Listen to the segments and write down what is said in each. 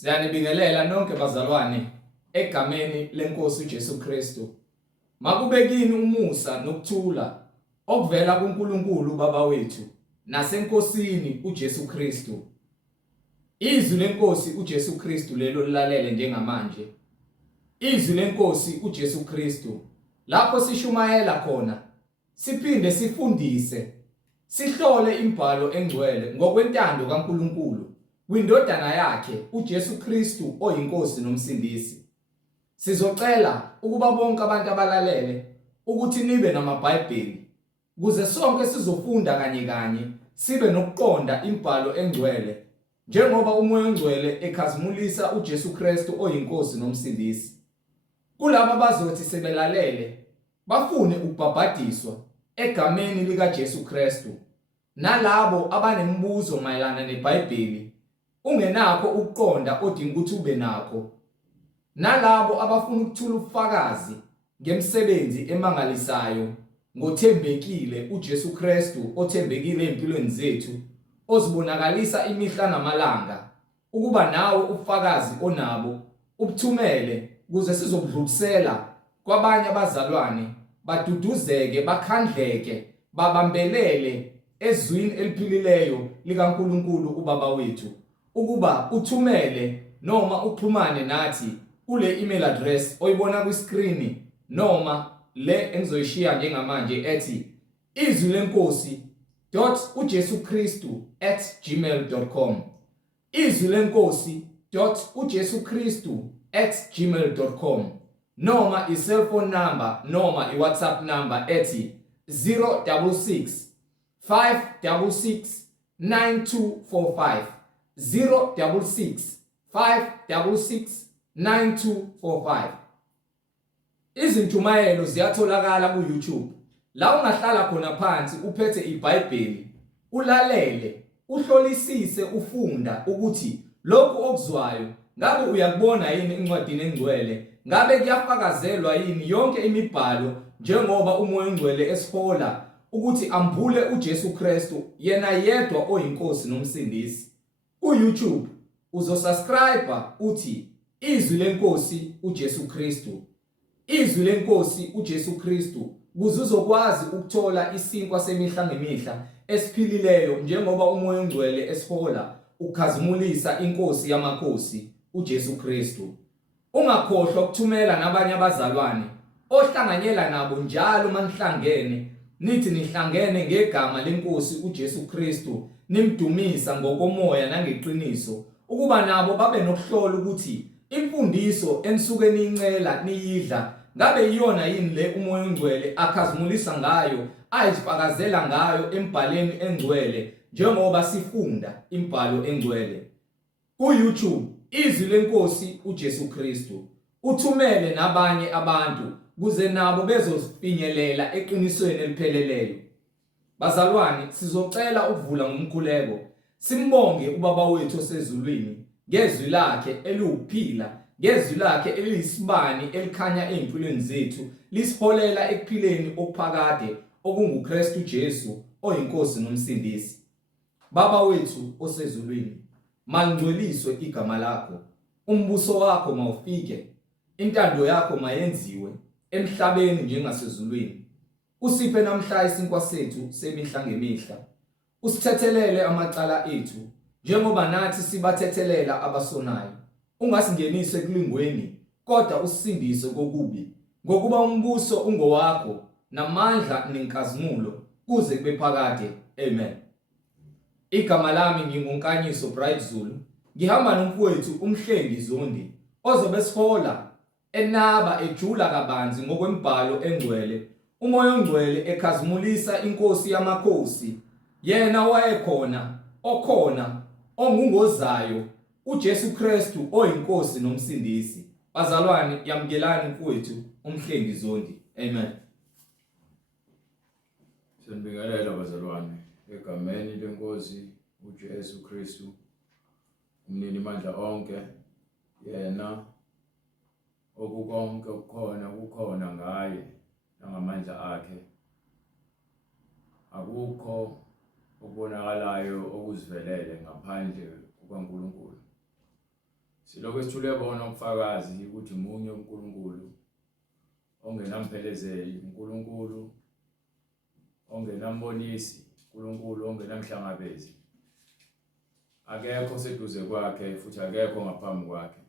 Siyanibingelela nonke bazalwane egameni lenkosi uJesu Kristu. Makube kini umusa nokuthula okuvela kuNkulunkulu Baba wethu nasenkosini uJesu Kristu. Izwi lenkosi uJesu Kristu lelo lilalele njengamanje. Izwi lenkosi uJesu Kristu lapho sishumayela khona siphinde sifundise sihlole imbhalo engcwele ngokwentando kaNkulunkulu kwindodana yakhe uJesu Kristu oyinkosi nomsindisi. Sizocela ukuba bonke abantu abalalele ukuthi nibe namaBhayibheli kuze sonke sizofunda kanye sibe nokuqonda imbhalo engcwele njengoba umoya ongcwele ekhazimulisa uJesu Kristu oyinkosi nomsindisi. Kulabo abazothi sebelalele bafune ukubhabhadiswa egameni likaJesu Kristu, nalabo abanemibuzo mayelana neBhayibheli ungenakho ukuqonda odinga ukuthi ube nakho, nalabo abafuna ukuthula ubufakazi ngemsebenzi emangalisayo ngothembekile uJesu Kristu othembekile empilweni zethu ozibonakalisa imihla namalanga, ukuba nawe ubufakazi onabo ubuthumele kuze sizobudlulisela kwabanye abazalwane baduduzeke, bakhandleke, babambelele ezwini eliphilileyo likaNkulunkulu uBaba wethu, ukuba uthumele noma uxhumane nathi kule email address oyibona ku screen noma le engizoyishiya njengamanje ethi izwilenkosi.ujesukristu@gmail.com, izwilenkosi.ujesukristu@gmail.com, noma i-cellphone number noma i-WhatsApp number ethi 066 566 9245, 066 566 9245. Izintumayelo ziyatholakala ku-YouTube la ungahlala khona phansi uphethe iBhayibheli ulalele, uhlolisise, ufunda ukuthi lokhu okuzwayo ngabe uyakubona yini encwadini engcwele, ngabe kuyafakazelwa yini yonke imibhalo njengoba umoya ongcwele esihola ukuthi ambule uJesu Kristu yena yedwa oyinkosi nomsindisi. Ku-YouTube uzosubscribe uthi izwi lenkosi uJesu Kristu, izwi lenkosi uJesu Kristu, kuze uzokwazi ukuthola isinkwa semihla ngemihla esiphilileyo njengoba umoya ongcwele esihola ukhazimulisa inkosi yamakhosi uJesu Kristu. Ungakhohlwa ukuthumela nabanye abazalwane ohlanganyela nabo njalo manihlangene nithi nihlangene ngegama lenkosi uJesu Kristu nimdumisa ngokomoya nangeqiniso, ukuba nabo babe nokuhlola ukuthi imfundiso enisuke niyincela niyidla ngabe iyona yini le umoya ongcwele akhazimulisa ngayo, ayifakazela ngayo embhaleni engcwele njengoba sifunda imbhalo engcwele. Ku-YouTube izwi lenkosi uJesu Kristu, uthumele nabanye abantu kuze nabo bezofinyelela eqinisweni elipheleleyo. Bazalwane, sizocela ukuvula ngomkhuleko simbonge uBaba wethu osezulwini ngezwi lakhe eliwukuphila, ngezwi lakhe eliyisibani elikhanya empilweni zethu lisiholela ekuphileni okuphakade okunguKristu Jesu oyinkosi nomsindisi. Baba wethu osezulwini, malingcweliswe igama lakho, umbuso wakho mawufike, intando yakho mayenziwe emhlabeni njengasezulwini. Usiphe namhla isinkwa sethu semihla ngemihla, usithethelele amacala ethu njengoba nathi sibathethelela abasonayo. Ungasingenise ekulingweni kodwa usindise kokubi, ngokuba umbuso ungowakho namandla nenkazimulo kuze kube phakade. Amen. Igama lami nginguNkanyiso Bright Zulu, ngihamba nomfowethu umhlengi Zondi ozobe sihola enaba ejula kabanzi ngokwembhalo engcwele, umoya ongcwele ekhazimulisa inkosi yamakhosi, yena wayekhona, okhona, ongungozayo, uJesu Kristu oyinkosi nomsindisi. Bazalwane, yamkelani mfowethu umhlengi Zondi. Amen. Siyabingelela bazalwane egameni lenkosi uJesu Kristu, umnini mandla onke, yena okukonke kukhona ngaye nangamandla akhe. Akukho okubonakalayo okuzivelele ngaphandle kukaNkulunkulu. Silokho sithule bona ubufakazi ukuthi munye uNkulunkulu ongenamphelezeli, uNkulunkulu ongenambonisi, uNkulunkulu ongenamhlangabezi. Akekho seduze kwakhe futhi akekho ngaphambi kwakhe.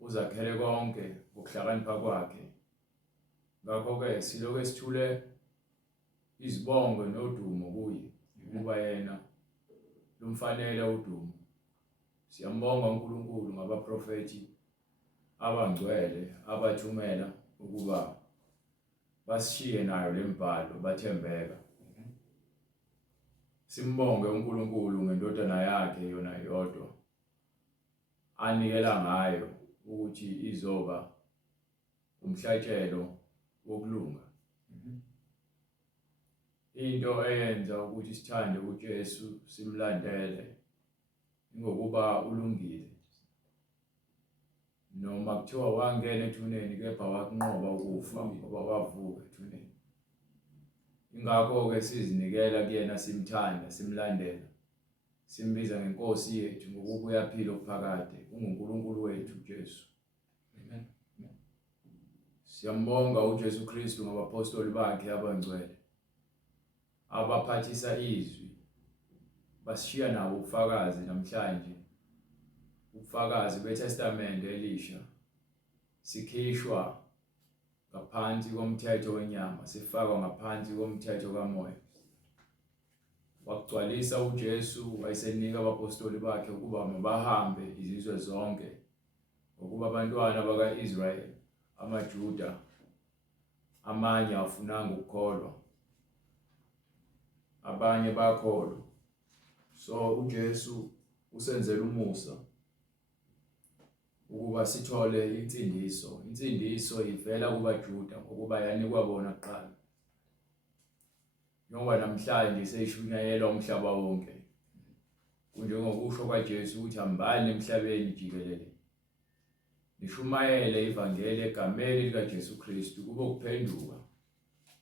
Uzakhele konke ngokuhlakanipha kwakhe. Ngakho-ke silokho sithule izibongo nodumo kuye ukuba yena lumfanele udumo. Siyambonga uNkulunkulu ngabaprofeti abangcwele abathumela ukuba basishiye nayo lembhalo bathembeka. Simbonge uNkulunkulu ngendodana yakhe yona yodwa anikela ngayo ukuthi izoba umhlatshelo wokulunga. Into eyenza ukuthi sithande uJesu simlandele ngokuba ulungile. Noma kuthiwa wangena ethuneni kepha wakunqoba ukufa ngoba wavuka ethuneni. Ingakho-ke sizinikela kuyena, simthanda, simlandela, simbiza ngenkosi yethu ngokuba uyaphila okuphakade, unguNkulunkulu wethu uJesu. Amen. Siyambonga uJesu Kristu ngabapostoli bakhe abangcwele abaphathisa izwi, basishiya nabo ubufakazi namhlanje, ubufakazi beTestament elisha. Sikhishwa ngaphansi komthetho wenyama, sifakwa ngaphansi komthetho kamoya. Wakugcwalisa uJesu, wayesenika abapostoli bakhe ukuba mabahambe izizwe zonke, ukuba abantwana baka-Israyeli, amaJuda, amanye afunanga ukukholwa, abanye bakholwa. So uJesu usenzela umusa ukuba sithole insindiso. Insindiso ivela kubaJuda ngokuba yanikwa bona kuqala. Njengoba namhlanje seyishunyayelwa umhlaba wonke, kunjengokusho kwaJesu ukuthi hambani emhlabeni jikelele nishumayele ivangeli egameni likaJesu Kristu kube ukuphenduka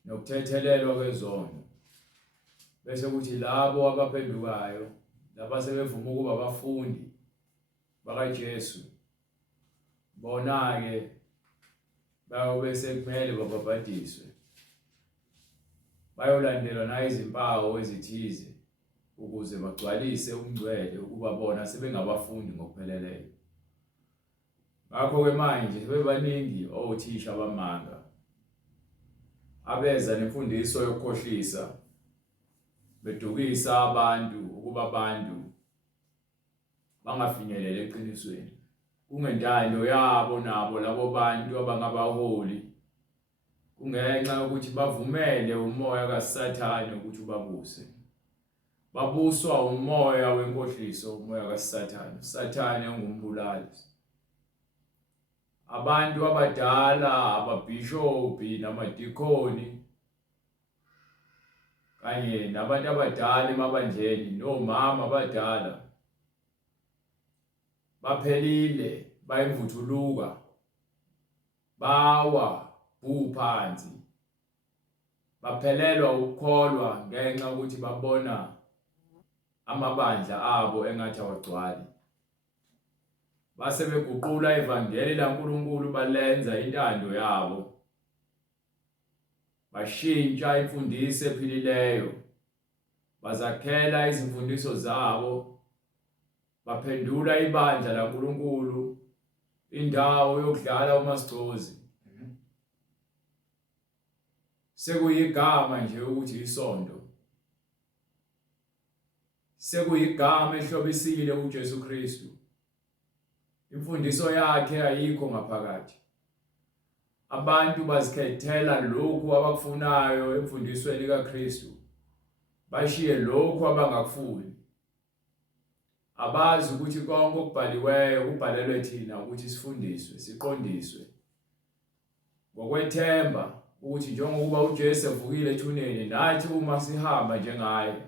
nokuthethelelwa kwezono. Bese kuthi labo abaphendukayo, laba sebevuma ukuba abafundi bakaJesu, bona-ke bayobe sekumele babhabhadiswe, bayolandelwa na izimpawu ezithize ukuze bagcwalise ubungcwele ukuba bona sebengabafundi ngokupheleleyo. Ngakho-ke manje sebebaningi othisha bamanga abeza nemfundiso yokukhohlisa, bedukisa abantu ukuba abantu bangafinyelele eqinisweni. Kungentando yabo nabo labo bantu abangabaholi, kungenxa yokuthi bavumele umoya kaSathane ukuthi ubabuse. Babuswa umoya wenkohliso, umoya kaSathane. uSathane ungumbulali. Abantu abadala, ababhishobhi namadikoni, kanye nabantu abadala emabandleni nomama abadala, baphelile, bayimvuthuluka, bawa phansi, baphelelwa ukukholwa ngenxa ukuthi babona amabandla abo engathi awagcwali. Base beguqula ivangeli likaNkulunkulu balenza intando yabo, bashintsha imfundiso ephilileyo, bazakhela izimfundiso zabo, baphendula ibandla likaNkulunkulu indawo yokudlala umasigcozi. Sekuyigama nje ukuthi isonto, sekuyigama ehlobisile uJesu Kristu. Imfundiso yakhe ayikho ngaphakathi. Abantu bazikhethela lokhu abakufunayo emfundisweni kaKristu, bashiye lokhu abangakufuni. Abazi ukuthi konke okubhaliweyo kubhalelwe thina ukuthi sifundiswe, siqondiswe ngokwethemba ukuthi njengokuba uJesu evukile ethuneni, nathi uma sihamba njengaye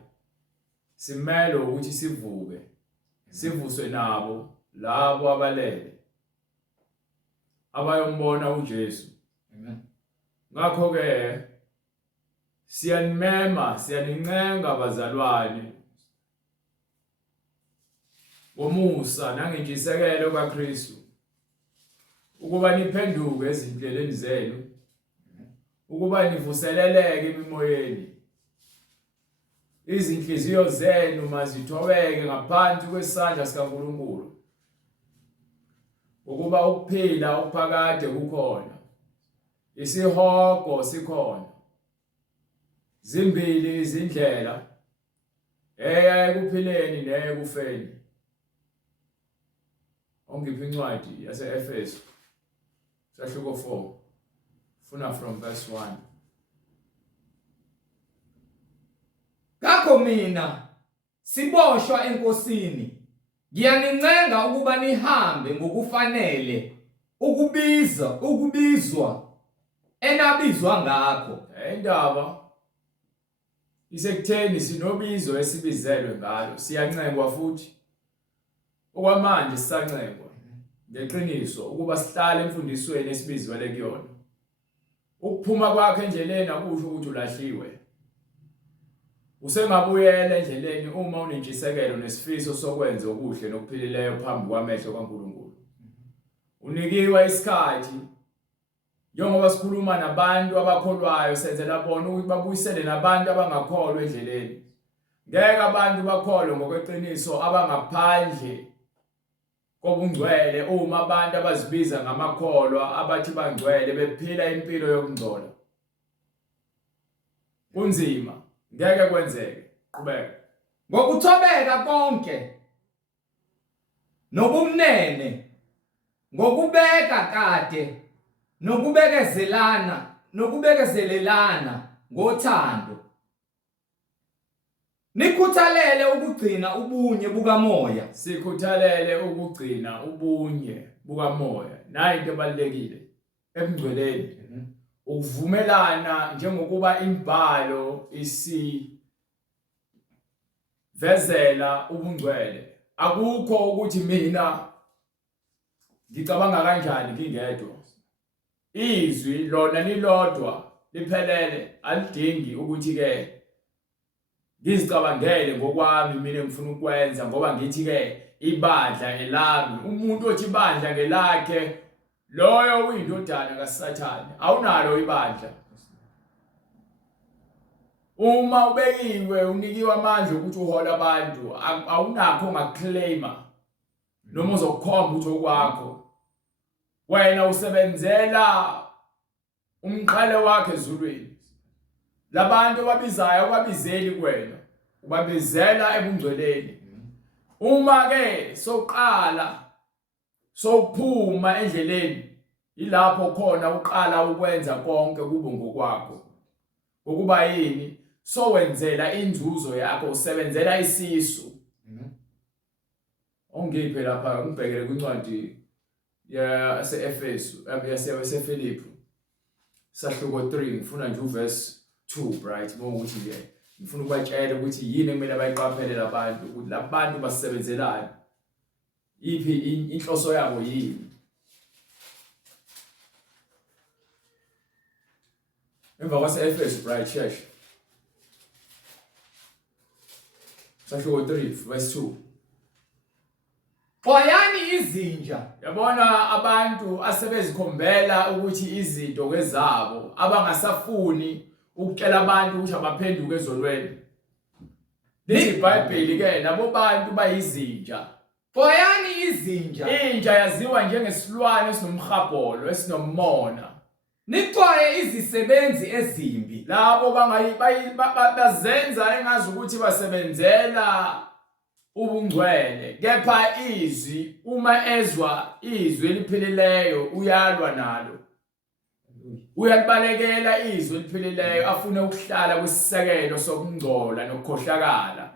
simele ukuthi sivuke, sivuswe nabo labo abalele abayombona uJesu. Amen. Ngakho-ke siyanimema, siyanincenga bazalwane womusa nangentshisekelo kaKristu ukuba niphenduke ezindleleni zenu ukuba nivuseleleke emimoyeni izinhliziyo zenu mazithobeke ngaphansi kwesandla sikaNkulunkulu ukuba ukuphila okuphakade kukhona isihogo sikhona zimbili izindlela eya ekuphileni neyekufeni. Ongiphi incwadi yase-Efeso sahluko 4 funa from verse 1. Ngakho mina siboshwa enkosini ngiyanincenga ukuba nihambe ngokufanele ukubizwa enabizwa ngakho. Indaba isekutheni sinobizo esibizelwe ngalo siyancengwa futhi okwamanje sisancengwa ngeqiniso ukuba sihlale emfundisweni esibizwele kuyona. Ukuphuma kwakhe endleleni akusho ukuthi ulahliwe. Usengabuyela endleleni uma unentshisekelo nesifiso sokwenza okuhle nokuphilileyo phambi kwamehlo kaNkulunkulu. Unikiwe isikhathi njengoba sikhuluma nabantu abakholwayo senzela bona ukuthi babuyisele nabantu abangakholwa endleleni. Ngeke abantu bakholwe ngokweqiniso abangaphandle kobungcwele uma abantu abazibiza ngamakholwa abathi bangcwele bephila impilo yokungcola. Kunzima, ngeke kwenzeke. Qhubeka. Ngokuthobeka konke nobumnene ngokubeka kade nokubekezelelana ngothando nikhuthalele ukugcina ubunye bukamoya. Sikhuthalele ukugcina ubunye bukamoya. Nayi into ebalekile ebungcweleni ukuvumelana njengokuba imibhalo isivezela ubungcwele. Akukho ukuthi mina ngicabanga kanjani ngingedwa. Izwi lona nilodwa liphelele alidingi ukuthi ke ngizicabangele ngokwami mina engifuna ukwenza ngoba ngithi ke ibandla elami. Umuntu othi ibandla ngelakhe loyo uyindodana kaSathane. Awunalo ibandla. Uma ubekiwe unikiwe amandla ukuthi uhola abantu awunakho ongaclaima noma uzokukhomba ukuthi okwakho. Wena usebenzela umqhele wakhe ezulwini. Labantu babizayo kwabizeli kuwena ubabizela ebungcweleni. Uma ke soqala sokuphuma endleleni ilapho khona uqala ukwenza konke kube ngokwakho. Ukuba yini sowenzela inzuzo yakho usebenzela isisu. Ongiphe lapha ngibhekele kwincwadi yase-Efeso yase-Filipi sahluko 3 ngifuna nje uverse 2 right ukuthi ke ngifuna ukubatshela ukuthi yini ekumele bayiqaphele labantu ukuthi labantu basebenzelana iphi inhloso yabo yini. Emva kwase-Efeso right church sahluko 3 verse 2. Xwayani izinja. Yabona abantu asebezikhombela ukuthi izinto kwezabo abangasafuni ukutshela abantu ukuthi abaphenduke ezolweni. Lithi iBhayibheli ke labo bantu bayizinja. Xwayani izinja. Inja yaziwa njengesilwane esinomhabholo esinommona. Nixwaye izisebenzi ezimbi. Labo bazenza engazi ukuthi basebenzela ubungcwele kepha izwi uma ezwa izwi eliphilileyo uyalwa nalo. Uyalibalekela izwi eliphilileyo afune ukuhlala kwisisekelo sokungcola nokukhohlakala.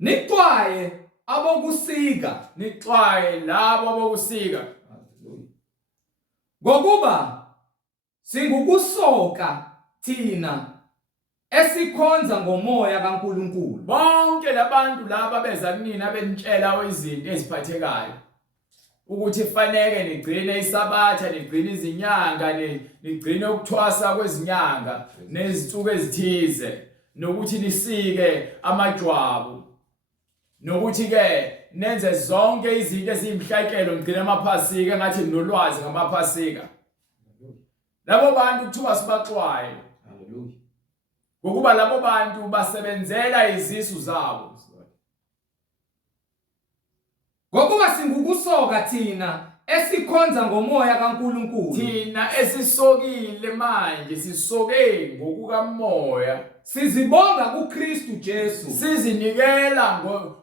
Nixwaye abokusika. Nixwaye labo abokusika. Ngokuba singukusoka thina esikhonza ngomoya kaNkulunkulu. Bonke labantu laba beza kunina benitshela izinto eziphathekayo ukuthi fanele nigcine isabatha, nigcine izinyanga, nigcine ukuthwasa kwezinyanga nezinsuku ezithize, nokuthi nisike amajwabu, nokuthi ke nenze zonke izinto ezimhlakelo ngigcina amaphasika ngathi nolwazi ngamaphasika. Labo bantu kuthiwa sibaxwaye. Hallelujah. Ngokuba labo bantu basebenzela izisu zabo. Ngokuba singukusoka thina esikhonza ngomoya kaNkulunkulu. Thina esisokile manje sisoke ngokukamoya. Sizibonga kuKristu Jesu. Sizinikela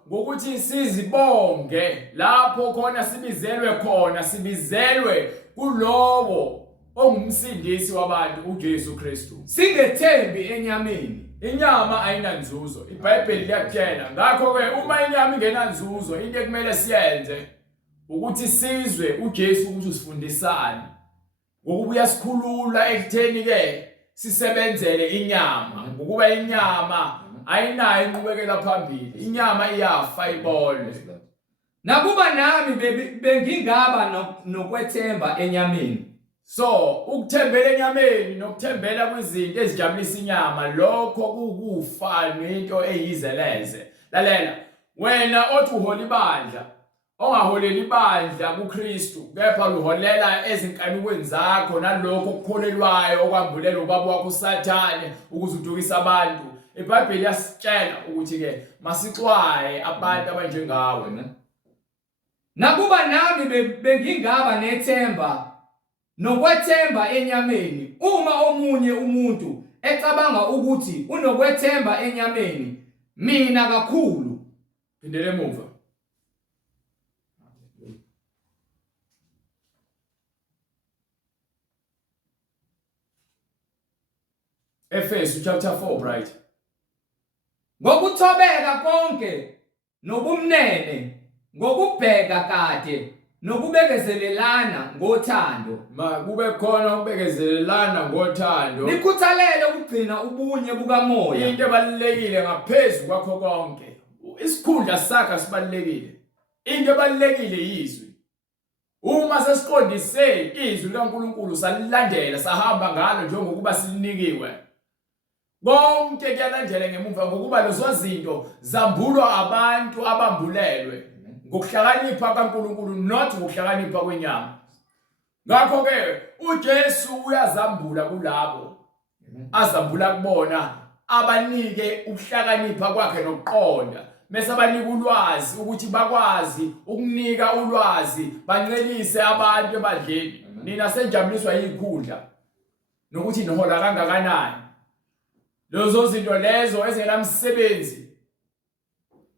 ngokuthi sizibonge lapho khona sibizelwe kulowo ongumsindisi wabantu uJesu Kristu. Singethembi enyameni. Inyama ayinanzuzo. iBhayibheli liyakutshela. Ngakho ke uma inyama ingenanzuzo into ekumele siyenze ukuthi sizwe uJesu ukuthi usifundisani. Ngokuba uyasikhulula ekutheni ke sisebenzele inyama. Ngokuba inyama ayinayo inqubekela phambili. Inyama iyafa ibole. Nakuba nami bengingaba nokwethemba enyameni. So, ukuthembela enyameni nokuthembela kwizinto ezijabulisa inyama lokho kukufa nento eyizeleze. Lalela, wena othi uhola ibandla, ongaholeli ibandla kuKristu, kepha uholela ezinkanukweni zakho nalokho okukholelwayo okwambulela ubaba wakho uSathane ukuze udukise abantu. iBhayibheli yasitshela ukuthi ke masixwaye abantu abanjengawe. Nakuba nami bengingaba nethemba nokwethemba enyameni, uma omunye umuntu ecabanga ukuthi unokwethemba enyameni, mina kakhulu. Phindele emuva. Efesu chapter 4, right? Ngokuthobeka konke nobumnene, ngokubheka kade nokubekezelelana ngothando. Kube khona ukubekezelelana ngothando. Nikhuthalele ukugcina ubunye bukamoya. Into ebalulekile ngaphezulu kwakho konke. Isikhundla sakhe sibalulekile. Into ebalulekile yizwi. Uma sesiqondise izwi likaNkulunkulu salilandela sahamba ngalo njengokuba silinikiwe. Konke kuyalandela ngemuva ngokuba lezo zinto zambulwa abantu abambulelwe ngokuhlakanipha kaNkulunkulu not ngokuhlakanipha kwenyama. Ngakho ke uJesu uyazambula kulabo azambula kubona abanike ukuhlakanipha kwakhe nokuqonda mase abanika ulwazi ukuthi bakwazi ukunika ulwazi bancelise abantu ebadleni. Nina senjabuliswa yikhundla nokuthi nihola kangakanani. Lezo zinto lezo ezingenamsebenzi.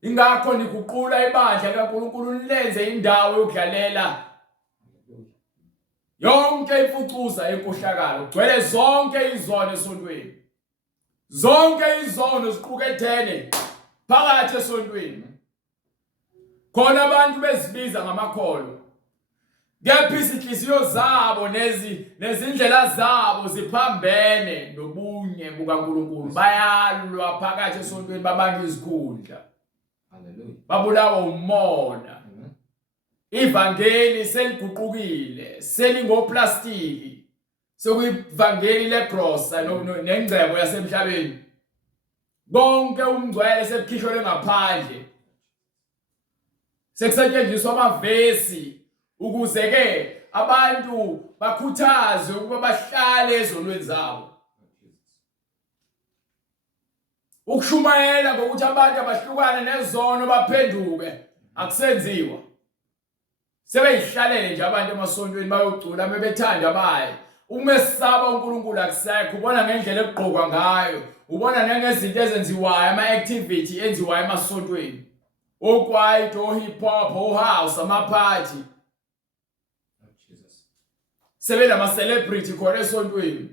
Ingakho nikuqula ibandla likaNkulunkulu nilenze indawo yokudlalela yonke imfucuza yenkohlakalo, kugcwele zonke izono esontweni. Zonke izono ziqukethene phakathi esontweni. Khona abantu bezibiza ngamakholwa. Kepha izinhliziyo zabo nezindlela zabo ziphambene nobunye bukaNkulunkulu. Bayalwa phakathi esontweni babanga izikhundla. Hallelujah. Babulawa umona. Ivangeli seliguqukile, selingoplastiki. Sekuyivangeli legrosa nengcebo yasemhlabeni. Bonke umngcwele sebukhishwe ngaphandle. Sekusetshenziswa amavesi ukuze ke abantu bakhuthazwe ukuba bahlale ezonweni zabo. Ukushumayela ngokuthi abantu abahlukane nezono baphenduke akusenziwa. Sebeyihlalele nje abantu emasontweni bayocula mebethanda baye. Umesaba uNkulunkulu akusekho, ubona ngendlela ekugqokwa ngayo, ubona nangezinto ezenziwayo ama-activity enziwayo emasontweni. Okwaito, hip hop, house, amaparty. Sebela ama-celebrity khona esontweni.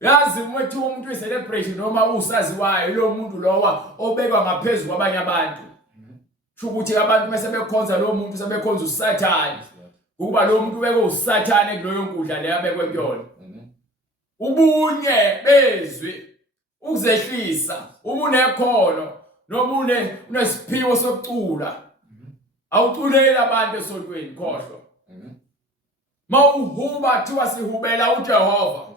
Yazi uma kuthiwa umuntu uyi-celebrity noma usaziwayo lo muntu lowa obekwa ngaphezulu kwabanye abantu. Sho ukuthi abantu mase bekhonza lo muntu sebekhonza uSathane. Ukuba lo muntu ubekwe uSathane kuloyo nkundla le yabekwe kuyona. Ubunye bezwi ukuzehlisa, umunekhono noma unesiphiwo sokucula. Awuculeli abantu esontweni khohlwa. Mawuhuba kuthiwa sihubela uJehova.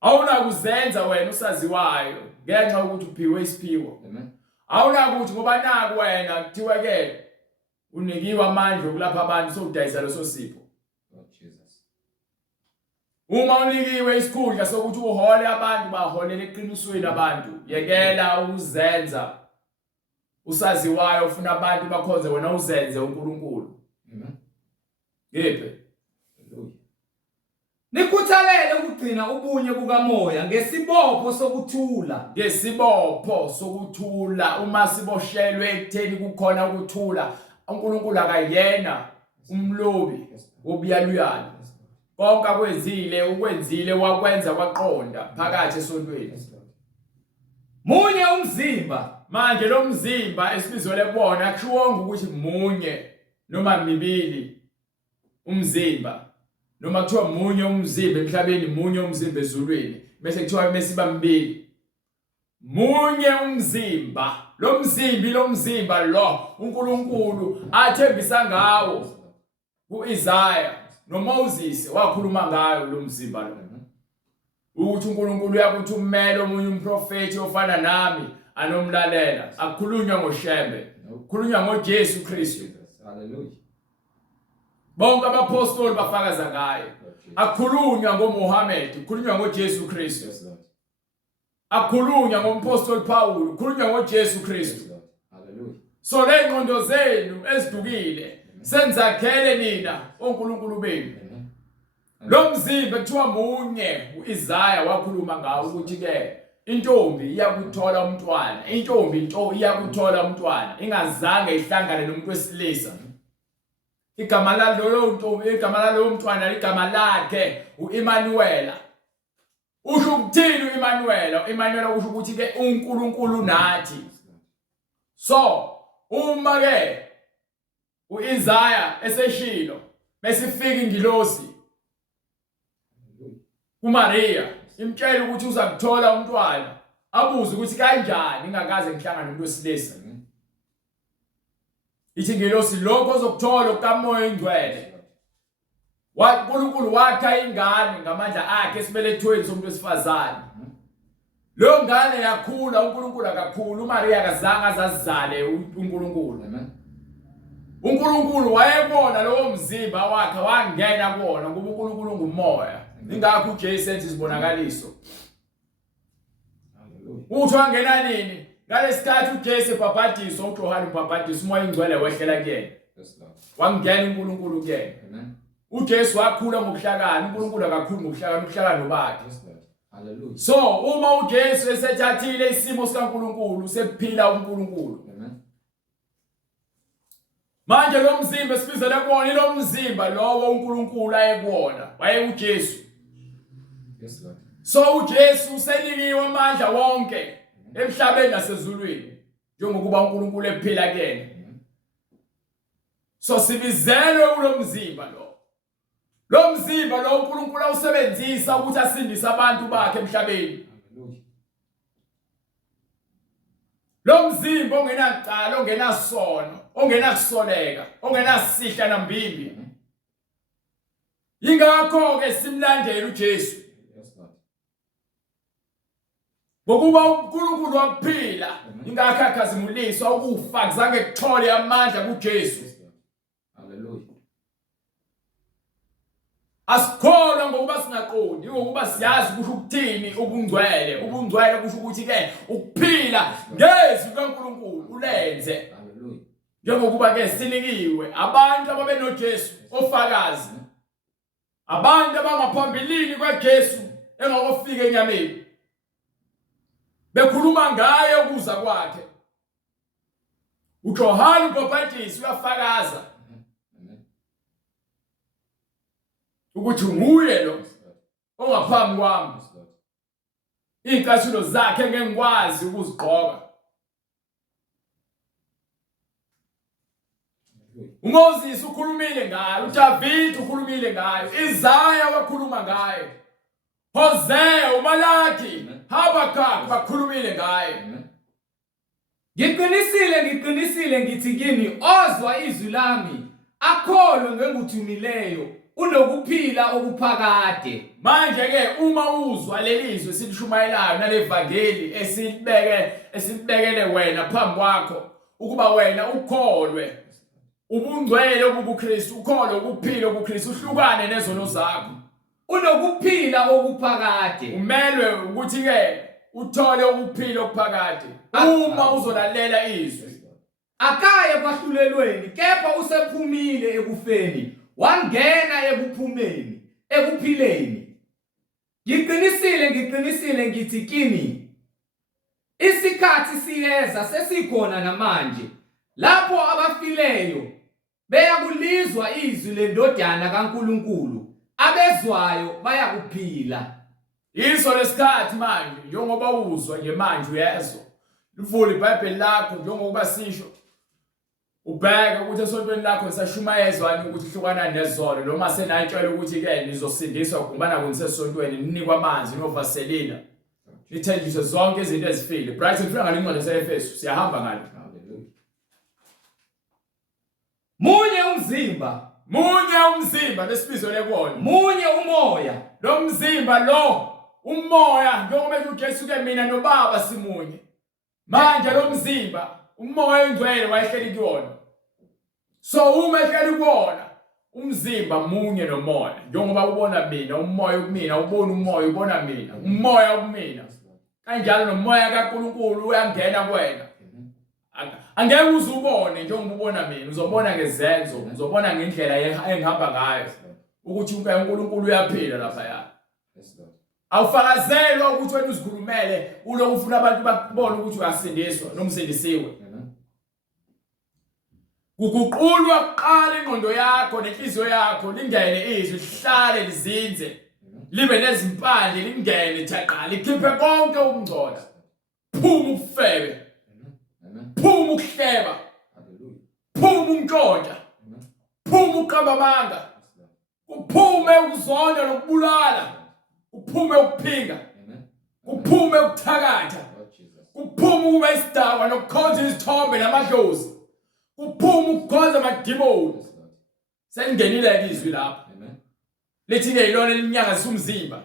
Awunakuzenza wena usaziwayo ngenxa ukuthi uphiwe isiphiwo. Awunaki ukuthi ngoba naku wena kuthiwe ke unikiwe amandla okulapha abantu sokudayisa leso sipho. Lord Jesus. Uma unikiwe isikhundla sokuthi uhole abantu baholele eqinisweni abantu, yekela ukuzenza usaziwayo ufuna abantu bakhonze wena uzenze uNkulunkulu. Amen. Yephi? Hallelujah. Nikhuthalele ukugcina ubunye bukamoya ngesibopho sokuthula. Ngesibopho sokuthula. Uma siboshelwe ekutheni kukhona ukuthula, uNkulunkulu akayena umlobi wobuyaluyalo. Konke akwenzile ukwenzile wakwenza kwaqonda phakathi esontweni. Munye umzimba. Manje lo mzimba esibizole kubona akushiwonga ukuthi munye noma mibili umzimba, noma kuthiwa munye umzimba emhlabeni, munye umzimba ezulwini, bese kuthiwa mesiba mbili. Munye umzimba. Lo mzimba lo uNkulunkulu athembisa ngawo kuIsaya noMoses wakhuluma ngayo lo mzimba lo. Ukuthi uNkulunkulu uyakuthi umele omunye umprofeti ofana nami anomlalela. Akukhulunywa ngoShembe, kukhulunywa ngoJesu Kristu. Hallelujah. Bonke abapostoli bafakaza ngaye. Akukhulunywa ngoMuhammad, kukhulunywa ngoJesu Kristu. Yes, Lord. Akukhulunywa ngompostoli Paul, kukhulunywa ngoJesu Kristu. Yes, Lord. Hallelujah. So le ngqondo zenu ezidukile senzakhele nina oNkulunkulu benu. Amen. Lo mzimba kuthiwa munye uIsaya wakhuluma ngawo ukuthi ke intombi iyakuthola umntwana, intombi iyakuthola umntwana ingazange ihlangane nomuntu wesilisa. Igama lalo ntombi, igama lalo mntwana igama lakhe uImmanuela. Usho ukuthini uImmanuela? Immanuela usho ukuthi ke uNkulunkulu nathi. So uma ke uIsaya eseshilo mesifika ingilosi kuMaria imtshela ukuthi uza kuthola umntwana, abuze ukuthi kanjani ingakaze ngihlangane nomuntu wesilisa. Ithi ngilosi lokho ozokuthola kukaMoya oNgcwele. uNkulunkulu wakha ingane ngamandla akhe esibelethweni somuntu wesifazane. Lo ngane yakhula, uNkulunkulu akakhulu, uMaria akazange azazale uNkulunkulu. Amen. uNkulunkulu wayebona lowo mzimba wakhe wangena kuwona ngoba uNkulunkulu ngumoya. Ingakho uJesu enza izibonakaliso. Hallelujah. Uthi wangena nini? Ngalesikhathi uJesu ebhabhadiswa uJohane ubhabhadisa umoya oNgcwele wehlela kuyena. Yes, Lord. Wangena uNkulunkulu kuyena. Amen. uJesu wakhula ngokuhlakana, uNkulunkulu akakhulu ngokuhlakana, ubuhlakani bakhe. Yes, Lord. Hallelujah. So uma uJesu esethathile isimo sikaNkulunkulu sephila uNkulunkulu. Amen. Manje lo mzimba esibizele kuwona lo mzimba lowo uNkulunkulu ayekuwona waye uJesu. Yes, Lord. So uJesu usenikiwe amandla wonke emhlabeni nasezulwini njengokuba uNkulunkulu ephila kuyena. So sibizelwe kulo mzimba lo. Lo mzimba lo uNkulunkulu awusebenzisa ukuthi asindise abantu bakhe emhlabeni. Hallelujah. Lo mzimba ongenacala, ongenasono, ongenakusoleka, ongenasihla nambimbi. Ingakho ke simlandela uJesu. Yes, Lord. Ngokuba uNkulunkulu waphila, ingakho akhazimuliswa ukufa kuzange kuthole amandla kuJesu. Yes, Lord. Hallelujah. Asikholwa ngokuba singaqondi, ngokuba siyazi kusho ukuthini ubungcwele. Ubungcwele kusho ukuthi ke ukuphila ngezwi kaNkulunkulu ulenze. Hallelujah. Njengokuba ke sinikiwe abantu ababenoJesu ofakazi. Abantu abangaphambilini kwaJesu engakofika enyameni. Bekhuluma ngaye ukuza kwakhe. uJohane uMbhaphatisi uyafakaza Amen. ukuthi nguye lo Yes, Lord. ongaphambi kwami. Yes, Lord. Iy'nkathilo zakhe ngeke ngikwazi ukuzigqoka. uMoses ukhulumile ngayo, uDavid ukhulumile ngayo, Isaya wakhuluma ngayo, Hosea, uMalaki, Habakuk bakhulumile ngayo. Amen. Ngiqinisile ngithi kini ozwa izwi lami akholwe ngenguthumileyo unokuphila okuphakade. Manje ke uma uzwa lelizwe silishumayelayo nalevangeli esibekele wena phambi kwakho ukuba wena ukholwe ubungcwele kuKristu, ukholwe ukuphila kuKristu, uhlukane nezono zakho, unokuphila okuphakade. umelwe ukuthi ke uthole ukuphila okuphakade uma uzolalela izwi. Akaye kwahlulelweni, kepha usephumile ekufeni, wangena ekuphileni. Ngiqinisile ngithi kini, isikhathi siyeza sesikhona namanje lapho abafileyo beyakulizwa izwi lendodana kaNkulunkulu, abezwayo bayakuphila. Yiso lesikhathi manje njengoba uzwa nje manje uyezwa. Livule iBhayibheli lakho njengoba sisho. Ubheke ukuthi esontweni lakho lisashumayezwani ukuthi hlukana nezono, noma senatshela ukuthi ke nizosindiswa kumbana kunisesontweni, ninikwa amanzi novaselina, nithenjiswe zonke izinto ezifile. Brighton fika ngalincwadi yaseEfesu, siyahamba ngalo. Munye umzimba lesibizo lekuwona. Munye umoya. Lo mzimba lo umoya njengoba uJesu ke mina noBaba simunye. Manje lo mzimba umoya ongcwele wayehleli kuwona. So uma ehleli kuwona umzimba munye nomoya. Njengoba ubona mina umoya kumina, ubona umoya ubona mina, umoya kumina. Kanjalo nomoya kaNkulunkulu uyangena kuwena. Angeke uzubone njengoba ubona mina, uzobona ngezenzo, uzobona ngendlela engihamba ngayo ukuthi uNkulunkulu uyaphila lapha ya. Awufakazelwa ukuthi wena uzikhulumele ulo ufuna abantu bakubone ukuthi uyasindiswa nomsindisiwe. Kuguqulwa kuqala ingqondo yakho nenhliziyo yakho lingene izwi lihlale lizinze libe nezimpande lingene thaqala likhiphe konke ukungcola, phuma ubufebe, phuma ukuhleba, phuma untshontsha, phuma uqabamanga, kuphume ukuzonda nokubulala, kuphume ukuphinga, kuphume ukuthakatha, kuphume ukuba isidakwa nokukhonza izithombe namadlozi, kuphume ukukhonza amadimoni. Sengenile izwi lapha. Lithi ke ilona elinyangazisa umzimba,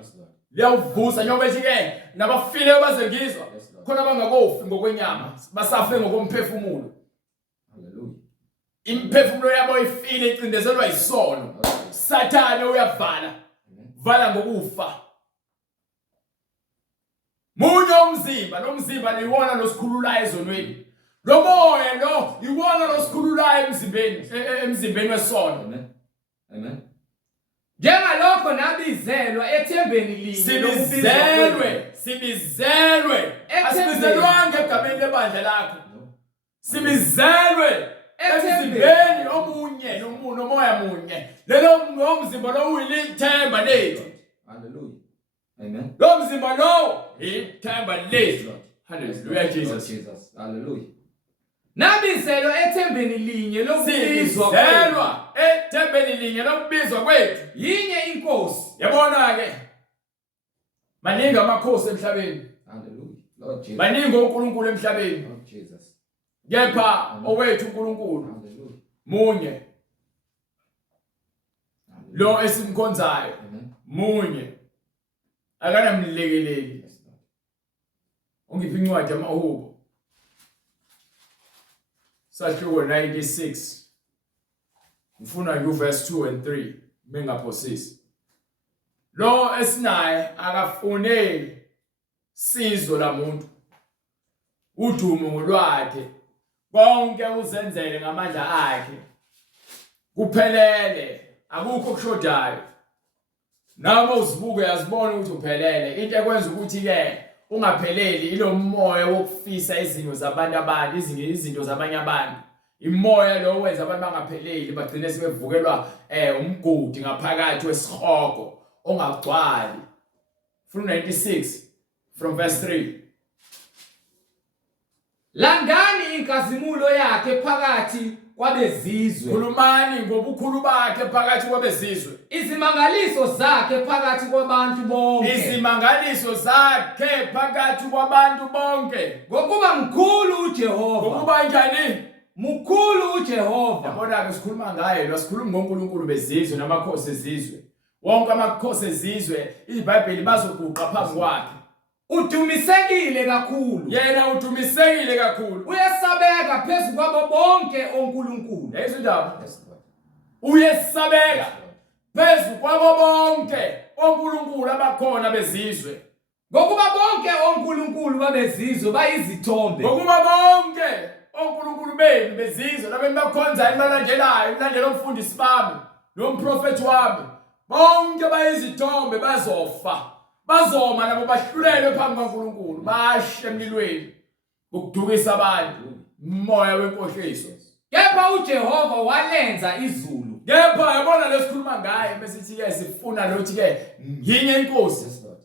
liyawuvusa njengoba ethi ke nabafile bazengizwa khona bangakofi ngokwenyama basafe ngokomphefumulo. Imphefumulo yabo ifile icindezelwa isono. Sathane uyavala, vala ngokufa. Munye umzimba, lo mzimba liwona losikhululayo ezonweni. Lo moya lo iwona losikhululayo emzimbeni wesono. Amen. Njengalokho nabizelwa ethembeni linye. Sibizelwe. Asibizelwanga egameni lebandla lakho. Sibizelwe emzimbeni omunye nomoya munye. Lelo mzimba lo uyilithemba lethu. Hallelujah. Amen. Lo mzimba lo ithemba lethu. Hallelujah Jesus. Hallelujah. Nabizelwa ethembeni linye lokubizwa kwethu. Yinye inkosi. Yabona ke. Maningi amakhosi emhlabeni. Hallelujah. Lord Jesus. Maningi uNkulunkulu emhlabeni. Lord Jesus. Kepha owethu uNkulunkulu Hallelujah. munye. Lo esimkhonzayo munye. Akanamlekeleli. Ungiphi incwadi yamaHubo. Sahluko 96. Ngifuna verse 2 and 3 bengaphosisi. Lo esinaye akafuneki sizo lamuntu. Udumo lwakhe konke uzenzele ngamandla akhe. Kuphelele, akukho kushodayo. Noma uzibuke yazibona ukuthi uphelele. Into ekwenza ukuthi ke ungapheleli ilo moya wokufisa izinto zabantu abantu, izinto zabanye abantu. Imoya lo wenza abantu bangapheleli bagcine sebevukelwa umgodi ngaphakathi wesikhoko ongagcwali. From 96 from verse 3. Landani inkazimulo yakhe phakathi kwabezizwe. Khulumani ngobukhulu bakhe phakathi kwabezizwe. Izimangaliso zakhe phakathi kwabantu bonke. Izimangaliso zakhe phakathi kwabantu bonke. Ngokuba mkhulu uJehova. Ngokuba njani? Mukhulu uJehova. Yabona ke sikhuluma ngaye lo sikhuluma ngoNkulunkulu bezizwe namakhosi ezizwe. Wonke amakhosi ezizwe iBhayibheli bazoguqa phambi kwakhe. Udumisekile kakhulu. Yena udumisekile kakhulu. Uyesabeka phezu kwabo bonke oNkulunkulu. Yayizwa indaba. Yes, Lord. Uyesabeka phezu kwabo bonke oNkulunkulu abakhona bezizwe. Ngokuba bonke oNkulunkulu babezizwe bayizithombe. Ngokuba bonke oNkulunkulu benu bezizwe labeni bakhonza ibalandelayo imlandela umfundisi bami nomprofeti wami bonke bayizithombe bazofa bazoma nabo bahlulelwe phambi kaNkulunkulu bashe emlilweni ukudukisa abantu umoya wenkohliso. Kepha uJehova walenza izulu. Kepha yabona lesikhuluma ngaye besithi ke sifuna lokuthi ke yinye inkosi. Yes, Lord.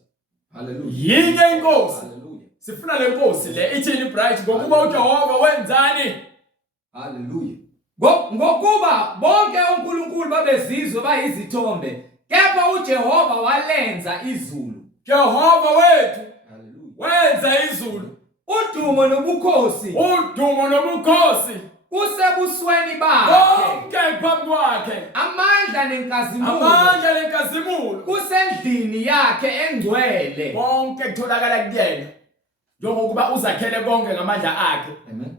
Hallelujah. Yinye inkosi. Hallelujah. Sifuna le nkosi le ithini bright ngokuba uJehova wenzani? Hallelujah. Ngokuba bonke oNkulunkulu babezizwe bayizithombe, kepha uJehova walenza izulu. Jehova wethu Hallelujah. wenza izulu. Udumo nobukhosi Udumo nobukhosi kusebusweni bakhe. bonke phambi kwakhe. Amandla nenkazimulo Amandla lenkazimulo kusendlini yakhe engcwele. bonke kutholakala kuyena. Njengokuba uzakhele konke ngamandla akhe. Amen.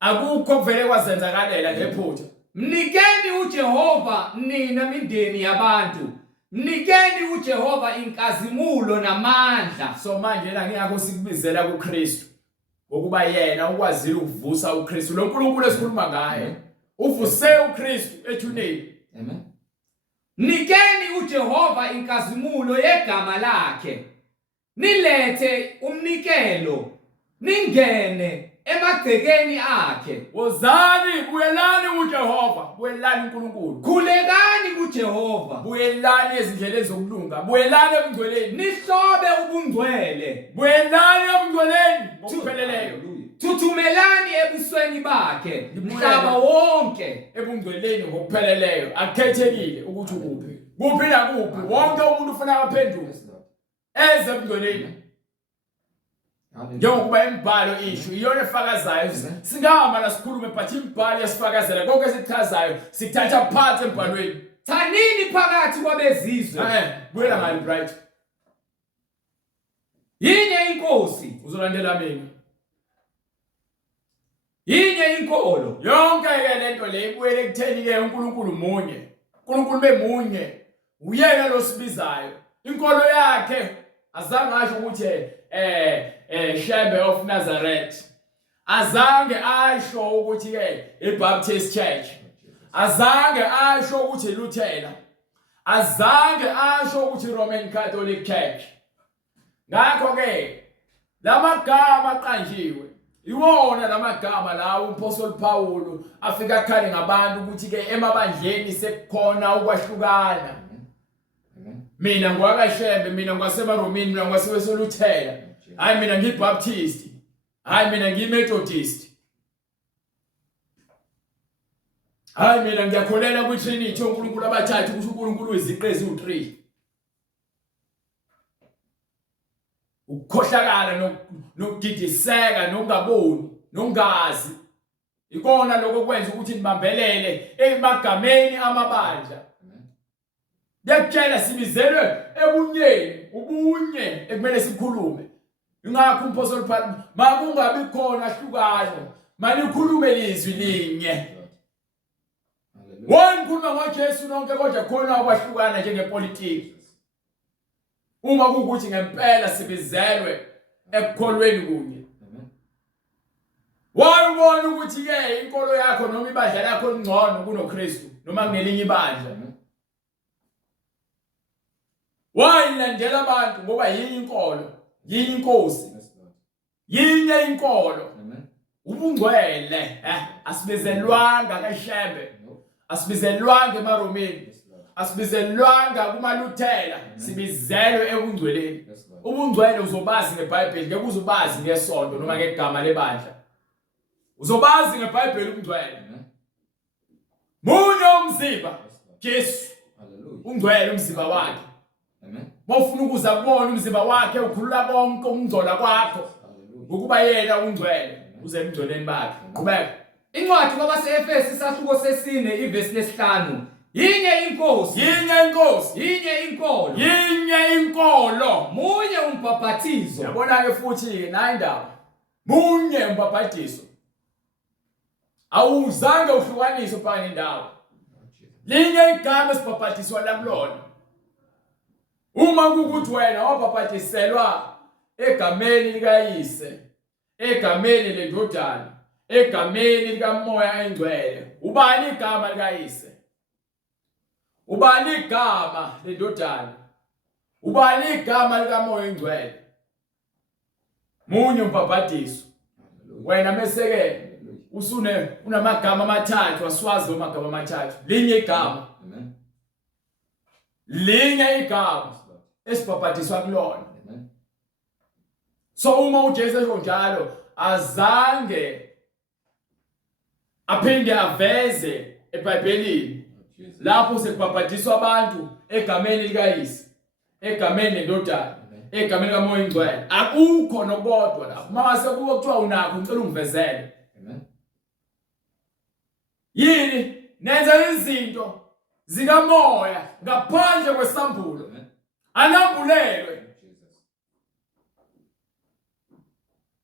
Akukho kuvele kwazenzakalela ngephutha. Mnikeni uJehova nina mindeni yabantu. Mnikeni uJehova inkazimulo namandla. So manje la ngiyakho sikubizela kuKristu. Ngokuba yena ukwazile ukuvusa uKristu. Lo nkulunkulu esikhuluma ngaye uvuse uKristu ethuneni. Amen. Mnikeni uJehova inkazimulo yegama lakhe. Nilethe umnikelo. Ningene emagcekeni akhe. Wozani buyelani uJehova, buyelani uNkulunkulu. Khulekani kuJehova. Buyelani ezindleleni zokulunga, buyelani ebungcweleni. Nihlobe ubungcwele. Buyelani ebungcweleni ngokupheleleyo. Hallelujah. Thuthumelani ebusweni bakhe. Mhlaba wonke. Ebungcweleni ngokupheleleyo akukhethekile ukuthi ukuphi. Kuphi na kuphi wonke umuntu ufuna aphendule. Yes, Lord. Eze ebungcweleni. Hallelujah. Njengokuba imibhalo isho iyona efakazayo singahamba la sikhulume but imibhalo yasifakazela konke esikuchazayo sikuthatha phansi embhalweni. Thanini phakathi kwabezizwe. Buyela ngani bright. Yinye inkosi. Uzolandela mina. Yinye inkolo. Yonke ke lento le ibuyele ekutheni ke uNkulunkulu munye. uNkulunkulu bemunye. Uyena lo sibizayo. Inkolo yakhe azange asho ukuthi Shebe of Nazareth. Azange asho ukuthi ke iBaptist Church. Azange asho ukuthi Luthela. Azange asho ukuthi Roman Catholic Church. Ngakho ke lamagama aqanjiwe iwona lamagama la uMapostle Paulo afika khali ngabantu ukuthi ke emabandleni sekukhona ukwahlukana. Amen. Mina ngwakaShembe, mina ngwasebaRomini, mina ngwaseweSoluthela. Hayi mina ngiBaptist. Hayi mina ngiMethodist. Hayi mina ngiyakholela kuTrinity uNkulunkulu abathathu ukuthi uNkulunkulu uyiziqe eziwu3. Ukukhohlakala nokugidiseka nokungaboni nokungazi. Ikona lokho kwenza ukuthi nibambelele emagameni amabandla. Ngiyakutshela sibizelwe ebunyeni, ubunye ekumele sikhulume. Ingakho uMapostle Paul makungabi khona hlukano, manikhulume lizwi linye. Wona ukhuluma ngoJesu nonke kodwa khona okwahlukana njengepolitiki. Uma kukuthi ngempela sibizelwe ekukholweni kunye. Wayibona ukuthi ke inkolo yakho noma ibandla lakho lingcono kunoKristu noma kunelinye ibandla. Wayilandela abantu ngoba yinye inkolo, yinye inkosi. Yinye inkolo. Ubunngcwele, asibizelwanga kaShembe. Asibizelwanga eMaromini. Asibizelwanga kumaLuthela, sibizelwe ebungcweleni. Ubungcwele uzobazi ngeBhayibheli, ngeke uzobazi ngesonto noma ngegama lebandla. Uzobazi ngeBhayibheli ubungcwele. Munye umzimba, Jesu. Ungcwele umzimba wakhe. Mawufuna ukuza kubona umzimba wakhe ukhulula konke ukungcola kwakho. Ngokuba yena ungcwele, uze emngcweleni bakhe. Qhubeka. Incwadi kwabase-Efesi isahluko sesine ivesi lesihlanu. Yinye inkosi, Yinye inkosi, yinye inkolo, yinye inkolo. munye umbhaphathizo. Yabona ke futhi nayi indaba. Munye umbhaphathiso. Awuzange uhlukanise phakathi nendawo. Linye igama esibhaphathiswa la kulona. Uma kukuthi wena wabhaphathiselwa egameni likaYise, egameni leNdodana, egameni likaMoya eNgcwele, ubani igama likaYise? Ubani igama leNdodana? Ubani igama likaMoya eNgcwele? Munye umbhaphathiso. Wena meseke unamagama amathathu, aswazi lo magama amathathu. Linye igama. Amen. Linye igama esibhaphathiswa kulona. Amen. So uma uJesu esho njalo azange aphinde aveze eBhayibhelini lapho sekubhaphathiswa abantu egameni likaYise, egameni leNdodana, egameni likaMoya eNgcwele. Akukho nokodwa lapho. Mase kuwo kuthiwa unakho ngicela ungivezele. Amen. Yini nenza izinto zikaMoya ngaphandle kwesambulo. Amen. Anambulelwe. Jesus.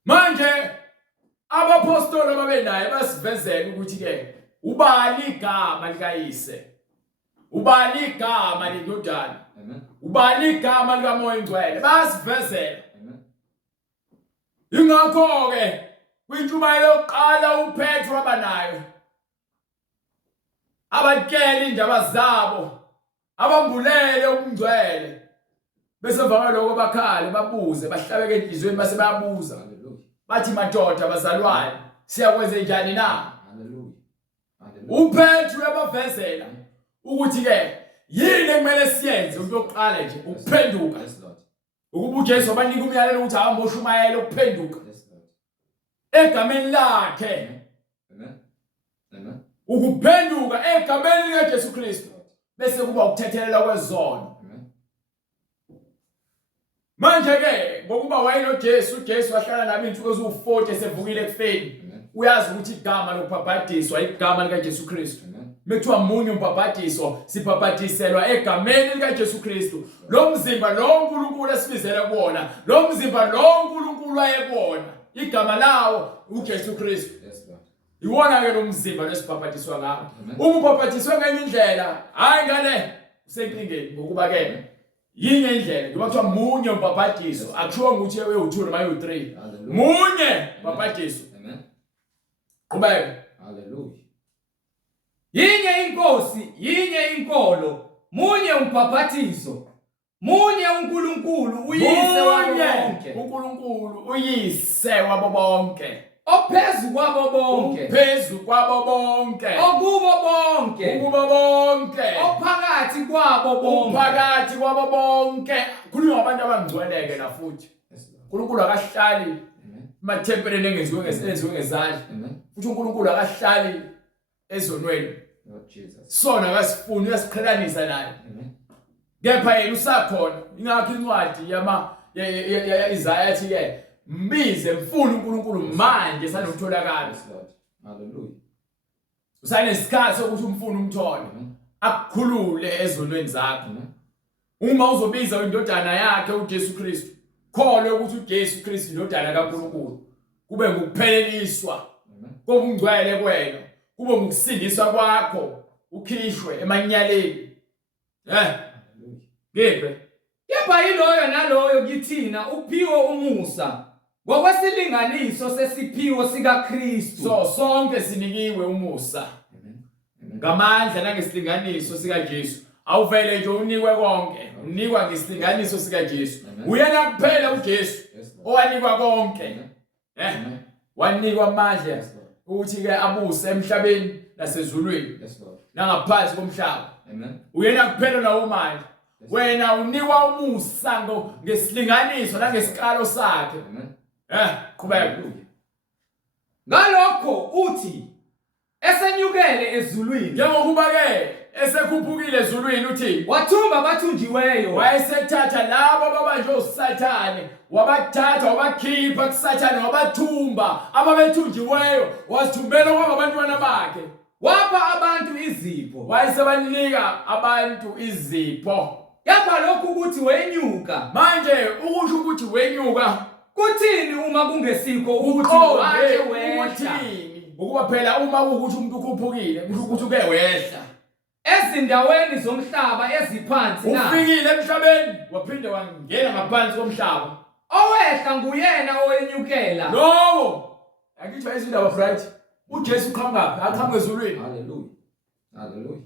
Manje abapostoli ababenayo basivezela ukuthi ke ubani igama likaYise, ubani igama leNdodana, Amen. ubani igama likaMoya eNgcwele, basivezela. Amen. Ingakho ke kwintshumayelo yokuqala uPetro abanayo abakela indaba zabo, abambulele ubungcwele, bese emva kwalokho bakhale babuze, bahlabeke enhlizweni base bayabuza. Hallelujah. Bathi madoda bazalwane siyakwenza njani na? Hallelujah. Hallelujah. uPetru yabavezela ukuthi ke yini ekumele siyenze into yokuqala nje ukuphenduka. Yes, Lord. Ukuba uJesu abanika umyalelo ukuthi ahamba oshumayela ukuphenduka Yes, Lord. egameni lakhe, Amen. Amen. ukuphenduka egameni likaJesu Kristu, bese kuba ukuthethelela kwezono. Amen. Manje ke ngokuba wayenoJesu, uJesu wahlala nami insuku eziwu-40 esevukile ekufeni. Amen. Uyazi ukuthi igama lokubhabhadiswa igama likaJesu Kristu. Amen. Mekuthiwa munye umbhabhadiso sibhabhadiselwa egameni likaJesu Kristu. Lo mzimba lo uNkulunkulu esibizela kuwona, lo mzimba lo uNkulunkulu ayekuwona, igama lawo uJesu Kristu. Yes, Lord. Iwona ke lo mzimba lesibhabhadiswa ngawo. Amen. Uma ubhabhadiswe ngenye indlela, hayi ngale usenkingeni ngokuba ke yinye indlela. Ngoba kuthiwa munye umbhabhadiso, akusho ukuthi uyi-2 noma uyi-3. Hallelujah. Munye umbhabhadiso. Amen. Qhubeka. Hallelujah. Yinye inkosi, yinye inkolo, munye umbhaphathizo, munye uNkulunkulu uyise wabo bonke, uNkulunkulu uyise wabo bonke, ophezu kwabo bonke, phezu kwabo bonke, okubo bonke, ukuba bonke, ophakathi kwabo bonke. phakathi kwabo bonke. Khuluma ngabantu abangcweleke na futhi. Yes, Lord. uNkulunkulu akahlali Amen. emathempelini enziwe ngezandla. Amen. Futhi uNkulunkulu akahlali ezonweni. Lord Jesus. Sona akasifuni uyasiqhelanisa naye. Amen. Kepha yena usakhona. Ingakho incwadi Isaya yathi ke mbize mfuna uNkulunkulu manje sanokutholakala. Yes, Lord. Hallelujah. Usanesikhathi sokuthi umfuna umthole. Amen. Akukhulule ezonweni zakho. Amen. Uma uzobiza indodana yakhe uJesu Kristu, kholwe ukuthi uJesu Kristu indodana kaNkulunkulu, kube ngukupheleliswa Amen. kobungcwele kwena, kube ngukusindiswa kwakho, ukhishwe emanyaleni. Hallelujah. Ngiphe Kepha yiloyo naloyo kithina uphiwe umusa ngokwesilinganiso sesiphiwo sikaKristu. so sonke sinikiwe umusa Amen. Amen. ngamandla nangesilinganiso sikaJesu. Awuvele nje unikwe konke, unikwa ngesilinganiso sikaJesu. Amen. Uyena kuphela uJesu Yes, Lord. owanikwa konke. Amen. Eh, wanikwa amandla Yes, Lord. ukuthi ke abuse emhlabeni nasezulwini Yes, Lord. nangaphansi komhlaba. Amen. Uyena kuphela nawo manje. Wena unikwa umusa ngesilinganiso nangesikalo sakhe. Amen. Qhubeka. Hallelujah. Ngalokho uthi esenyukele ezulwini Njengokuba ke esekhuphukile ezulwini uthini? wathumba abathunjiweyo, Wayesethatha labo ababanjwe uSathane, wabathatha wabakhipha kuSathane wabathumba ababethunjiweyo, wasithumbela kwabantwana bakhe. wapha abantu izipho. Wayesebanika abantu izipho. Yapha lokhu ukuthi wenyuka. Manje ukusho ukuthi wenyuka Kuthini uma kungesikho ukuthi wake wehla? uthini? Ukuba phela uma ukuthi umuntu ukhuphukile, kusho ukuthi uke wehla Ezindaweni zomhlaba eziphansi na. ufikile emhlabeni waphinde wangena ngaphansi komhlaba. Owehla nguyena owenyukela. Lowo akithiwa izindaba bright. uJesu uqhamuka aqhamuka ezulwini. Hallelujah. Hallelujah.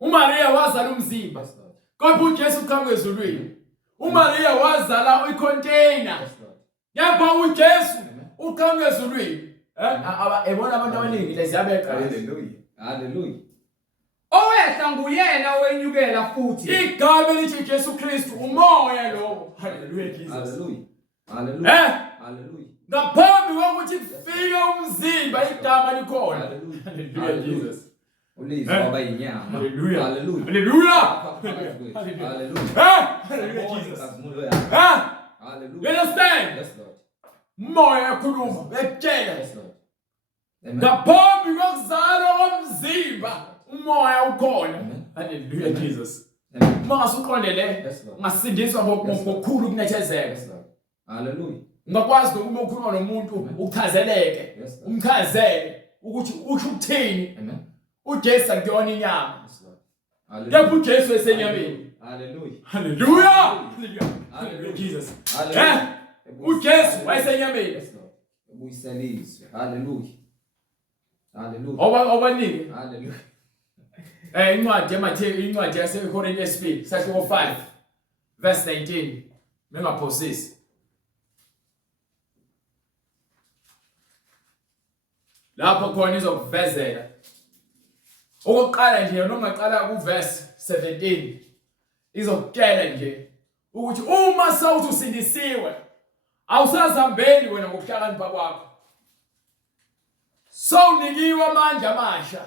uMaria wazala umzimba, Yes, Lord. kodwa uJesu uqhamuka ezulwini. uMaria wazala icontainer, Yes, Lord. yapha uJesu uqhamuka ezulwini. Ebona abantu abaningi leziyabeqa. Hallelujah. Hallelujah. Owehla nguyena owenyukela futhi. Igama elithi Jesu Kristu umoya lowo. Hallelujah Jesus. Hallelujah. Hallelujah. Hallelujah. Ngaphambi kokuthi kufike umzimba igama likhona. Hallelujah. Hallelujah Jesus. Ulizwa waba inyama. Hallelujah. Hallelujah. Hallelujah. Hallelujah. Hallelujah Jesus. Hallelujah. You understand? Yes, Lord. Moya yakhuluma ekutshela. Yes, Lord. Amen. Ngaphambi kokuzalwa komzimba umoya ukhona. Amen. Hallelujah Jesus. Amen. Mase uqondele Yes, Lord. ngasindiswa ngokukhulu kunethezeka. Yes, Lord. Hallelujah. Ungakwazi ukuma ukhuluma nomuntu uchazeleke, Yes, Lord. umchazele ukuthi usho ukuthini. Amen. uJesu akuyona inyama. Yes, Lord. Hallelujah. Kepha uJesu esenyameni. Hallelujah. Hallelujah. Hallelujah. Hallelujah Jesus. Hallelujah. uJesu wayesenyameni. Yes, Lord. Ubuyiselizwe. Hallelujah. Hallelujah. Obaningi Hallelujah. incwadi eMathewu, incwadi yaseKorinte yesibili, sahluko 5 verse 19. Mengaphosisi. Lapho khona izokuvezela. Okokuqala nje noma ungaqala kuverse 17 izokutshela nje ukuthi uma sawuthi usindisiwe awusazambeli wena ngokuhlakanipha kwakho. Sowunikiwe amandla amasha.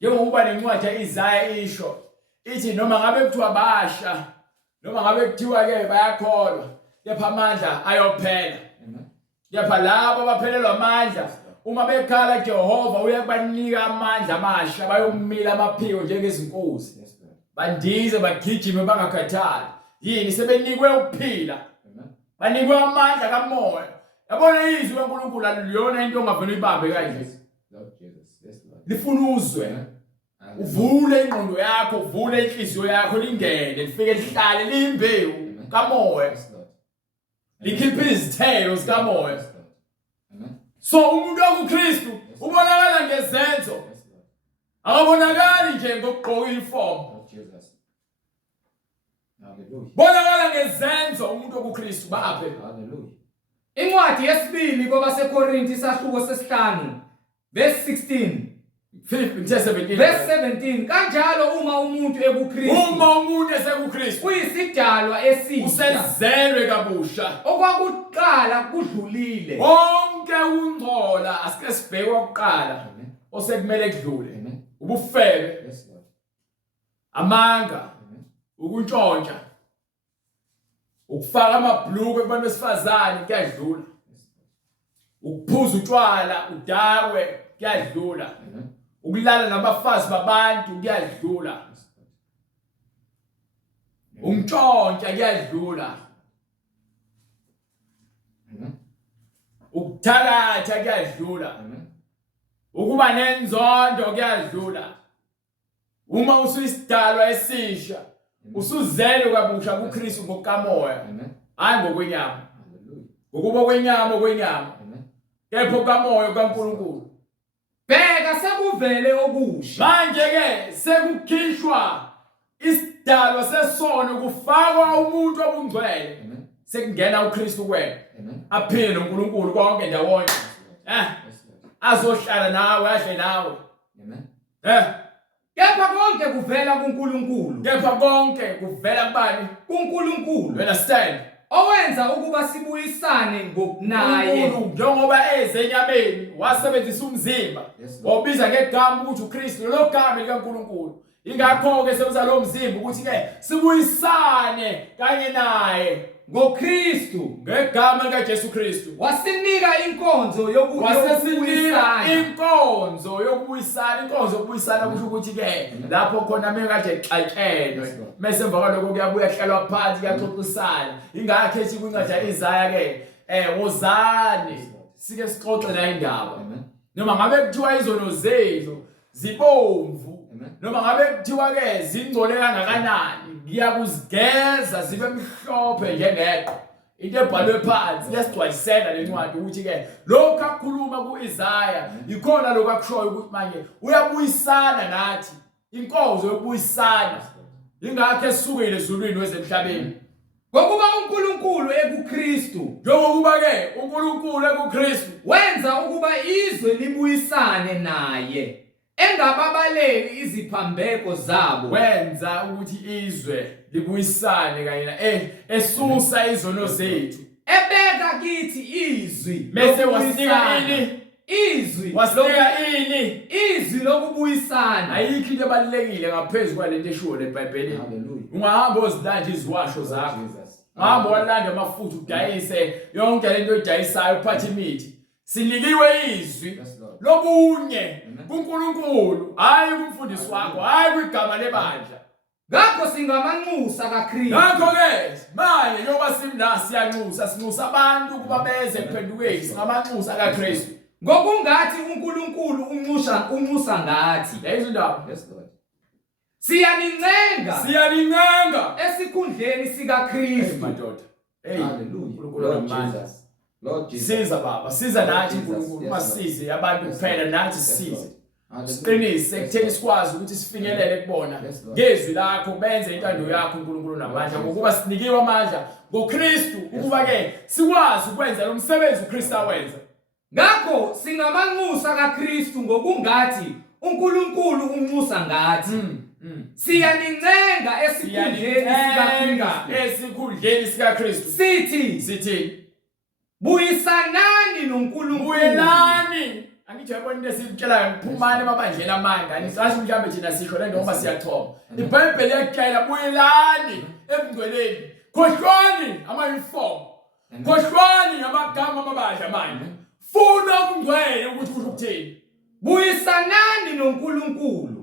Njengoba lencwadi yaIzaya isho ithi noma ngabe kuthiwa basha noma ngabe kuthiwa ke bayakholwa kepha amandla ayophela. Amen. Kepha labo abaphelelwa amandla uma bekhala kuJehova uyabanika amandla amasha bayomila amaphiko njengezinkosi. Yes, Lord. Bandize bagijime bangakhathali. Yini sebenikwe ukuphila. Amen. Banikwe amandla kamoya. Yabona izwi kaNkulunkulu aliyona into ongavela uyibambe kanje. Lord Jesus. Yes, Lord. Lifuna uzwe. Uvule ingqondo yakho, uvule inhliziyo yakho lingene, lifike lihlale limbewu kamoya. Yes, Lord. Likhiphe izithelo zikamoya. Yes, Lord. Amen. So umuntu wakuKristu ubonakala ngezenzo. Yes, Lord. Akabonakali nje ngokugqoka uniform. Lord Jesus. Hallelujah. Bonakala ngezenzo umuntu wakuKristu baphe. Hallelujah. Incwadi yesibili kwabaseKorinti sahluko sesi5 verse 16. Verse 17. Kanjalo uma umuntu ekuKristu. Uma umuntu esekuKristu Uyisidalwa esisha. usezelwe kabusha. Okwakuqala kudlulile. Konke ukungcola asike sibheke oqala Amen. osekumele kudlule. Amen. Ubufebe, Yes, Lord. amanga, Amen. ukuntshontsha, ukufaka amabhluku kubantu besifazane kuyadlula. Yes, Ukuphuza utshwala, udakwe kuyadlula. Lord. Amen. Ukulala nabafazi babantu kuyadlula. Yes, Lord. Umntshontsha kuyadlula. Amen. Ukuthalatha kuyadlula. Amen. Ukuba nenzondo kuyadlula. Uma usuyisidalwa esisha, usuzelwe kabusha kuKristu ngokamoya, Amen. hayi ngokwenyama. Hallelujah. Ukuba kwenyama, Amen. kepha kamoya kaNkulunkulu. Bheka sekuvele okusha. Manje ke sekukhishwa isidalwa sesono kufakwa umuntu obungcwele. Amen. Sekungena uKristu kuwena. Amen. Aphile noNkulunkulu konke ndawonye. Yes, Lord. Yes, Lord. Azohlala nawe, adle nawe. Amen. Kepha konke kuvela kuNkulunkulu. Kepha konke kuvela kubani? kuNkulunkulu. You understand? Owenza ukuba sibuyisane ngokunaye. uNkulunkulu njengoba ezenyameni wasebenzisa umzimba Yes, Lord. wabiza ngegama ukuthi uKristu lo gama likaNkulunkulu ingakho ke sekuza lo mzimba ukuthi ke sibuyisane kanye naye ngoKristu ngegama likaJesu Kristu. wasinika inkonzo Wasesinika inkonzo yokubuyisana kusho ukuthi ke lapho khona mekade exatshenwe mase emva kwaloko kuyabuya kuhlalwa phansi kuyaxoxisana. Ingakho ethi kwincwadi yaIzaya ke wozani sike sixoxe la indaba. Noma ngabe kuthiwa izono zenu zibomvu, noma ngabe kuthiwa ke zingcole kangakanani, ngiyakuzigeza zibe mhlophe njengeqo. Into ebhalwe phansi iyasigcwalisela le ncwadi ukuthi ke lokho akukhuluma kuIzaya ikhona lokho akushoyo ukuthi manje uyabuyisana nathi, inkonzo yokubuyisana. Ingakho esukile ezulwini wezemhlabeni ngokuba uNkulunkulu ekuKristu, njengokuba ke uNkulunkulu ekuKristu wenza ukuba izwe libuyisane naye, engababaleli iziphambeko zabo. wenza ukuthi izwe libuyisane kanye na esusa izono zethu. Ebeka kithi izwi Mese wasinika lokubuyisana. ini? Izwi Wasinika ini? izwi lokubuyisana. Ayikho into ebalulekile ngaphezu kwalento eshiwo leBhayibhelini. Hallelujah. Ungahamba uzilanda iziwasho zakho. Jesus. Ungahamba walanda amafutha udayise yonke lento oyidayisayo uphathe imithi. Sinikiwe izwi Yes, Lord. lobunye kuNkulunkulu, hayi kumfundisi wakho, hayi kwigama lebandla. Ngakho singamanxusa kaKristu. Ngakho ke manje njengoba simla sinxusa abantu ukuba beze kuphendukeni, singamanxusa kaKristu. Ngokungathi uNkulunkulu unxusa ngathi. Lezo ndaba Yes, Lord. Siyanincenga esikhundleni sikaKristu. madoda. Hey, Hallelujah. uNkulunkulu Lord amandla. Jesus. Lord Jesus. Siza baba, siza nathi Jesus. uNkulunkulu, Yes, masize abantu Yes, kuphela Lord. nathi Yes, size. Lord. Hallelujah. Siqinise Yes, ekutheni Lord. sikwazi ukuthi sifinyelele kubona Yes, Lord. ngezwi lakho benze intando yakho uNkulunkulu namandla ngokuba sinikiwe amandla ngoKristu ukuba ke sikwazi ukwenza lo msebenzi uKristu awenza. Ngakho singamanxusa kaKristu ngokungathi uNkulunkulu unxusa ngathi. Siyanincenga esikhundleni sikaKristu. Sithi buyisanani noNkulunkulu. buyelani. Angithi uyabona into esitshelayo ngiphumane emabandleni amanga. Angisazi mhlawumbe thina sisho le nto ngoba siyathoma. iBhayibheli iyakutshela buyelani ebungcweleni. Khohlwani ama-uniform. Khohlwani amagama amabandla manje. Funa ubungcwele ukuthi kusho ukuthini. Buyisanani noNkulunkulu.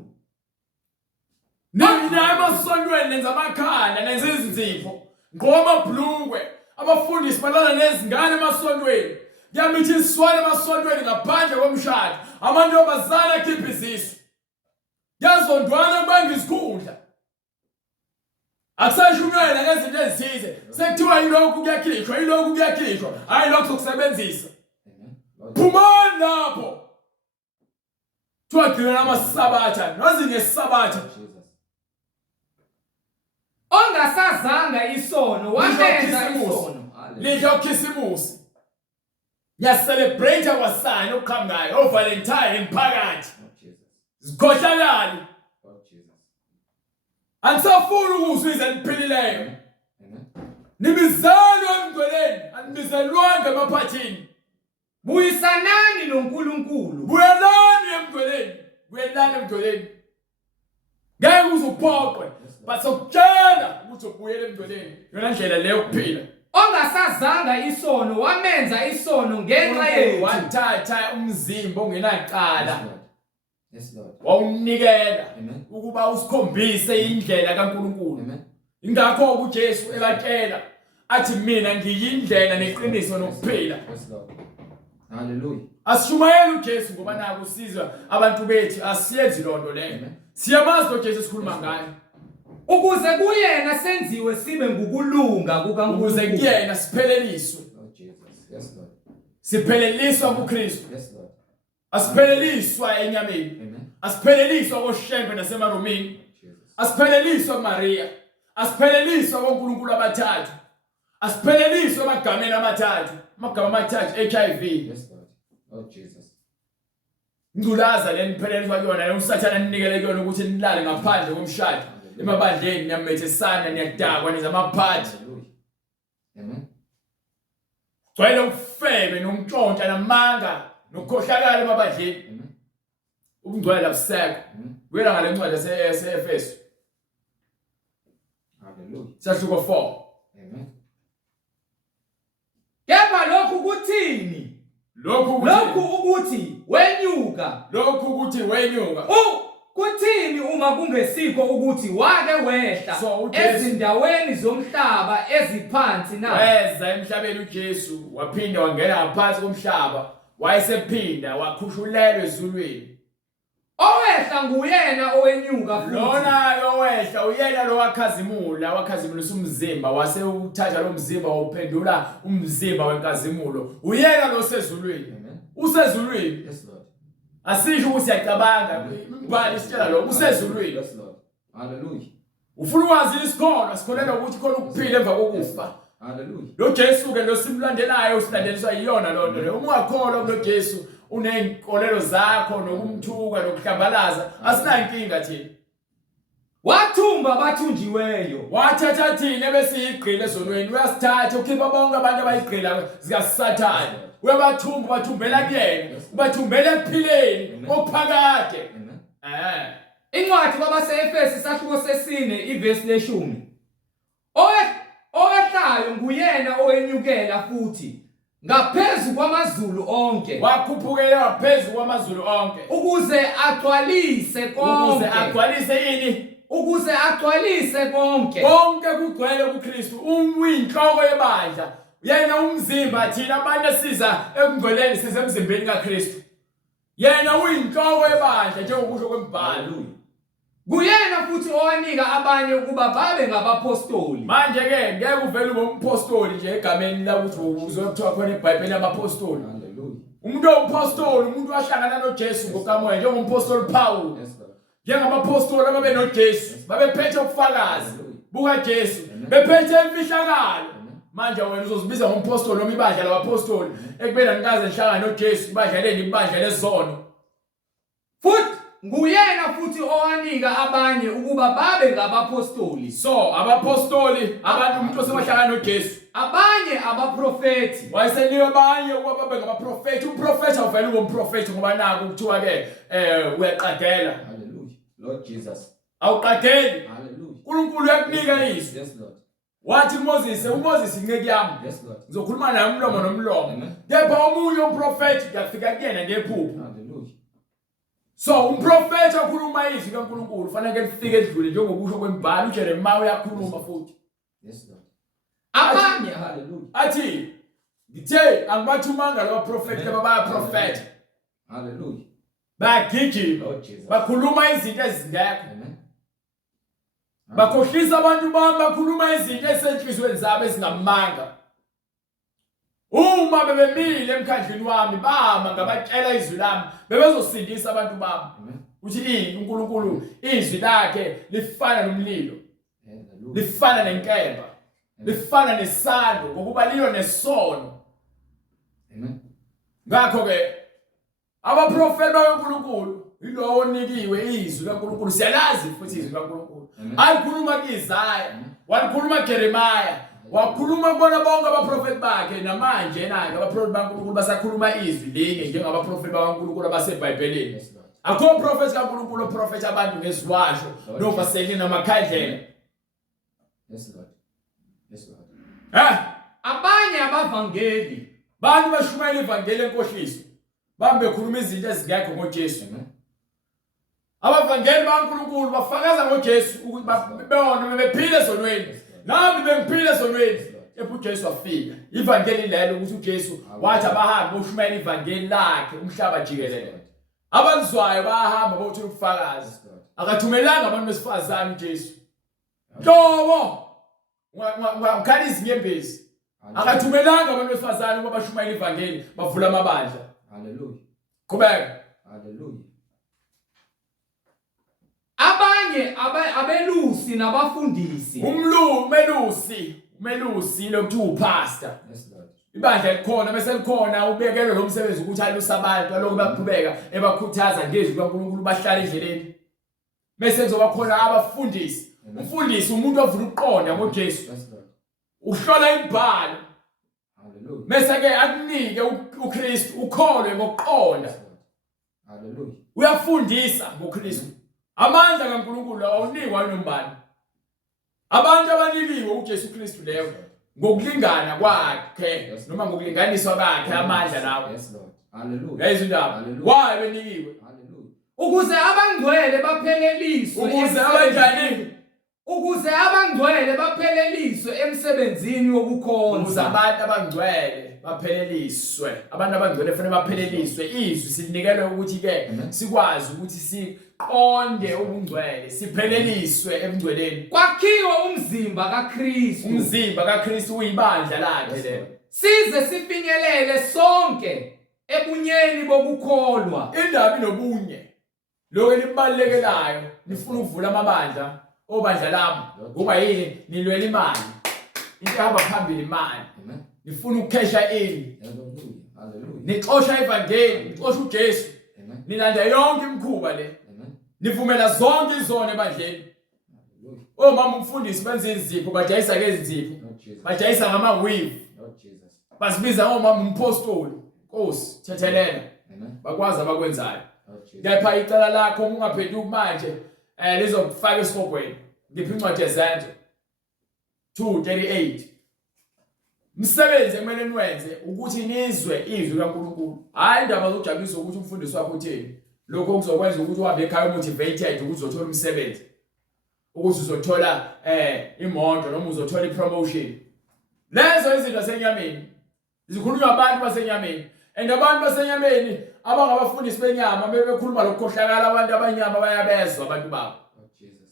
Nina emasontweni nenza amakhanda nenza izinzipho. Ngqoka amabhlungwe. Abafundisi balala nezingane emasontweni. Kuyamithiswana emasontweni ngaphandle komshado. Amantombazana akhipha izisu. Yazondwana kubanga isikhundla. Akusashunyelwa ngezinto ezithize. Sekuthiwa yilokhu kuyakhishwa. Hayi lokho sokusebenzisa. Lord Phumani lapho. Twagcina amasabatha. Nazi ngesabatha. Jesus. Ongasazanga isono wamenza isono. Lidla ukhisimusi. Celebrate kwasani okuqhamukayo oValentine emphakathi. Lord Jesus. Zikhohlakali. Lord Jesus. Anisafuni ukuzwa izwe eliphilileyo. Amen. Nimizalo emgcweleni, animizelwanga emaphathini. Buyisanani noNkulunkulu. Buyelani emgcweleni. Ngeke uzuphoqwe, but sokutshela ukuthi ubuyele emgcweleni. Yona ndlela leyo yokuphila. Ongasazanga isono wamenza isono ngenxa yethu. Wathatha umzimba ongenaqala. Yes, Lord. Yes, Lord. Wawunikela Amen. ukuba usikhombise indlela kaNkulunkulu. Amen. Ingakho uJesu ebatshela athi mina ngiyindlela neqiniso nokuphila. Yes, Lord. Hallelujah. Asishumayela uJesu ngoba naku usizwa abantu bethu asiyenzi lonto leyo. Siyamazi lo Jesu sikhuluma ngaye. Ukuze kuyena senziwe sibe ngukulunga kukaNkulunkulu. Ukuze kuyena sipheleliswe. Lord Jesus. Yes, Lord. Sipheleliswa kuKristu. Yes, Lord. Asipheleliswa enyameni. Amen. Asipheleliswa koShembe nasemaromini. Jesus. Asipheleliswa kuMaria. Asipheleliswa koNkulunkulu abathathu. Asipheleliswa emagameni amathathu. Amagama amathathu HIV. Yes, Lord. Lord Jesus. Ngculaza leniphelelwa kuyona le usathana ninikele kuyona ukuthi nilale ngaphandle komshado. Emabandleni niyamethesana niyadakwa niza amaphathi. Hallelujah. Amen. Gcwele ufebe nomntshontsha namanga nokukhohlakala emabandleni. Amen. Ubunngcwele abusekho. Wena ngale ncwadi yase-Efeso. Hallelujah. Sahluko 4. Amen. Kepha lokhu kuthini? Lokhu ukuthi wenyuka. Lokhu ukuthi wenyuka. Kuthini uma kungesikho ukuthi wake wehla So, uJesu- ezindaweni zomhlaba eziphansi na? Weza emhlabeni uJesu waphinda wangena ngaphansi komhlaba, wayesephinda wakhushulelwa ezulwini. Owehla nguyena owenyuka futhi. Lona owehla uyena lo wakhazimulisa umzimba, wase uthatha lo mzimba wawuphendula umzimba wenkazimulo. Uyena lo sezulwini. Amen. Usezulwini. Yes, Lord. Asisho ukuthi siyacabanga, ngibani isitshela lo usezulwini. Yes, Lord. Hallelujah. Ufuna ukwazi isikhono, sikholelwa ukuthi khona ukuphila emva kokufa. Hallelujah. Lo Jesu ke lo simlandelayo usilandeliswa iyona lonto le. Uma ungakholwa kulo Jesu unenkolelo zakho nokumthuka nokuhlambalaza, asinayo inkinga thina. Wathumba bathunjiweyo. Wathatha thina besiyigqile ezonweni, uyasithatha ukhipha bonke abantu abayigqila zikaSathane. Uyabathumba bathumbela kuyena, ubathumbela ekuphileni okuphakade. Amen. Incwadi kwabase-Efesi sahluko 4 ivesi 10. Owehlayo nguyena owenyukela futhi ngaphezu kwamazulu onke. Wakhuphukela phezulu kwamazulu onke. Ukuze agcwalise konke. Ukuze agcwalise ini? Ukuze agcwalise konke. Konke kugcwele kuKristu. Uyinhloko yebandla. Yena umzimba, thina abantu esiza ekungcweleni size emzimbeni kaKristu. Yena uyinhloko yebandla njengokusho kwemibhalo. Kuyena futhi owanika abanye ukuba babe ngabapostoli. Manje ke ngeke uvele ube umpostoli nje egameni la ukuthi uzokuthiwa khona eBhayibhelini amapostoli. Hallelujah. Umuntu owumpostoli, umuntu wahlangana noJesu ngokamoya njengompostoli Paul. Yes, Lord. Njengabapostoli ababe noJesu, babephethe ubufakazi buka Jesu, bephethe imfihlakalo. Manje wena uzozibiza ngompostoli noma ibandla labapostoli ekubena nikaze nihlangana noJesu, ibandla ibandla lezono. Futhi nguyena futhi owanika abanye ukuba babe ngabapostoli. So abapostoli abantu umuntu osewahlangana noJesu, Abanye abaprofeti. wayesenika abanye ukuba babe ngabaprofeti. Umprofeti awuvele ube umprofeti ngoba naku kuthiwa ke uyaqadela. Hallelujah. Lord Jesus. Awuqadeli. Hallelujah. uNkulunkulu uyakunika izwi. Yes, Lord. Wathi uMoses inceke yami. Yes, Lord. Ngizokhuluma naye umlomo nomlomo. Amen. Kepha omunye umprofeti kuyafika kuyena ngephupho. Hallelujah. So umprofeti akhuluma izwi kaNkulunkulu fanele lifike edlule njengokusho kwemibhalo. uJeremiya uyakhuluma futhi. Yes, Lord. Abanye Hallelujah. Athi ngithe angibathumanga laba profeti laba bayaprofeta. Hallelujah. Bayagijima. Lord Jesus. Bakhuluma izinto ezingekho. Amen. Bakhohlisa abantu bami, bakhuluma izinto esenhlizweni zabo ezingamanga. Uma bebemile emkhandlwini wami bama ngabatshela izwi lami, bebezosindisa abantu bami. Amen. Uthi uNkulunkulu izwi lakhe lifana nomlilo, Hallelujah. lifana nenkemba, lifana nesando ngokuba lilo nesono. Amen. Ngakho ke abaprofeti bakaNkulunkulu yilo onikiwe izwi kaNkulunkulu. Siyalazi futhi izwi kaNkulunkulu. Alikhuluma kuIsaya, walikhuluma kuJeremiya, wakhuluma kubona bonke abaprofeti bakhe. Namanje naye abaprofeti bakaNkulunkulu basakhuluma izwi linye njengabaprofeti bakaNkulunkulu abaseBhayibhelini. Yes, Lord. Akho profeti kaNkulunkulu oprofeti abantu ngesiwasho novaseli namakhandlela. Yes, Lord. Yes, Lord. abanye abavangeli. Bantu bashumayela ivangeli enkohliso, bambe bekhuluma izinto ezingekho ngoJesu. Amen. Abavangeli bakaNkulunkulu bafakaza ngoJesu ukuthi bebona bephile esonweni. Nami bengiphile esonweni. Ephu uJesu wafika. Ivangeli lelo ukuthi uJesu wathi abahambe boshumayela ivangeli lakhe umhlaba jikelele. Abalizwayo bahamba bothola ubufakazi. Akathumelanga abantu besifazane uJesu. Hlobo ngakhala izinyembezi. Akathumelanga abantu besifazane ukuba bashumayela ivangeli bavula amabandla. Hallelujah. Qhubeka. Hallelujah. Abanye abelusi nabafundisi. Umelusi lokuthi upastor. Yes, Lord. Ibandla likhona bese likhona ubekelwe lo msebenzi ukuthi alusa abantu lokho baqhubeka ebakhuthaza ngezwi kaNkulunkulu bahlala endleleni. Bese kuzoba khona abafundisi. Umfundisi umuntu ovula ukuqonda ngoJesu. Yes, Lord. Uhlola imibhalo. Hallelujah. Bese ke akunike uKristu ukholwe ngokuqonda. Yes, Lord. Hallelujah. uyafundisa ngoKristu. Amandla kaNkulunkulu awunikwa nombani. Abantu abanikiwe uJesu Kristu leyo ngokulingana kwakhe noma ngokulinganiswa kwakhe amandla lawo. Yes Lord. Hallelujah. Yayizo indaba. Why benikiwe? Hallelujah. Ukuze abangcwele bapheleliswe Ukuze abanjani? Ukuze abangcwele bapheleliswe emsebenzini wokukhonza. Abantu abangcwele bapheleliswe. Abantu abangcwele kufanele bapheleliswe. Izwi sinikelwe ukuthi ke sikwazi ukuthi siqonde ubungcwele, sipheleliswe ebungcweleni. Kwakhiwa umzimba kaKristu. Umzimba kaKristu uyibandla lakhe lelo. Size sifinyelele sonke ebunyeni bokukholwa. Indaba inobunye. Lokho libalekelayo nifuna ukuvula amabandla obandla lami. Kuba yini nilwela imali. Into ehamba phambili imali. Nifuna ukukhesha ini. Hallelujah. Hallelujah. Nixosha ivangeli, nixosha uJesu. Nilanda yonke imikhuba le. Nivumela zonke izona ebandleni. Omama umfundisi benza izipho, bajayisa ke izipho. Bajayisa ngama-weave. Basibiza omama umpostoli. Nkosi, thethelela. Bakwazi abakwenzayo. Kepha icala lakho ungaphenduki manje lizokufaka esikogweni. Ngiphi incwadi yezenzo 2:38. Msebenzi ekumele niwenze ukuthi nizwe izwi kaNkulunkulu. Hayi indaba zokujabulisa ukuthi umfundisi wakho uthini. Lokho kuzokwenza ukuthi uhambe ekhaya motivated ukuthi uzothola umsebenzi. Ukuthi uzothola imoto noma uzothola ipromotion. Lezo izinto zasenyameni. Zikhulunywa abantu basenyameni. And abantu basenyameni abangabafundisi benyama bebekhuluma lokukhohlakala abantu abanyama bayabezwa abantu babo.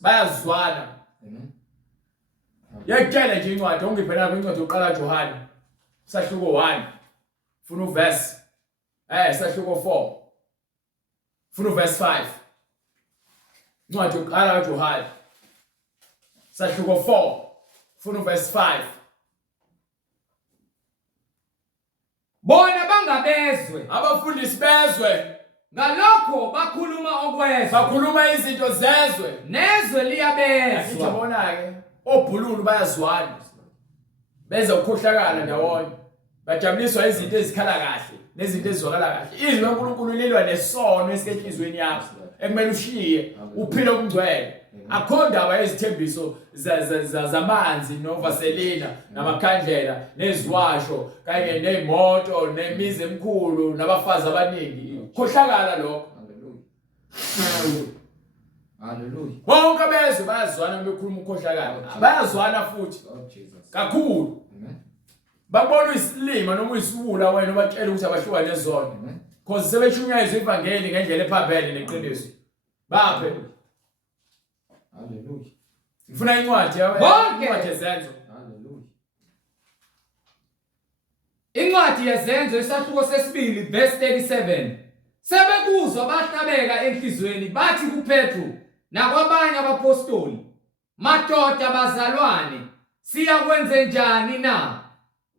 Bayazwana. Yekela nje incwadi ongiphelana kwincwadi yokuqala Johani. Sahluko 1. Funa uverse sahluko 4. Funa uverse 5. Incwadi yokuqala Johani. Sahluko 4. Funa uverse 5. Bona bangabezwe. Abafundisi bezwe. Ngalokho bakhuluma okwezwe. Bakhuluma izinto zezwe. Nezwe liyabezwa. Ngiyabona ke obhululu bayazwana. Beza ukukhohlakala ndawonye. Bajabuliswa izinto ezikhala kahle nezinto ezizwakala kahle. Izwi laNkulunkulu lilwa nesono esikehlizweni yakho. Ekumele ushiye uphile ubungcwele. Akho ndaba ezithembiso zamanzi novaselina namakhandlela neziwasho kanye nezimoto nemizi emikhulu nabafazi abaningi. Khohlakala lokho. Hallelujah. Hallelujah. Bonke bezwe bayazwana bekhuluma ukhohlakala. Bayazwana futhi. Kakhulu. Babona isilima noma isiwula wena batshela ukuthi abahluka nezona. Because sebeshunyayizwa ivangeli ngendlela ephambene neqiniso. Baphe. Hallelujah. Ngifuna incwadi Bonke yezenzo. Hallelujah. Incwadi yezenzo isahluko sesibili verse 37. Sebekuzwa bahlabeka enhlizweni bathi kuPetru nakwabanye abapostoli, madoda bazalwane, siyakwenze njani na?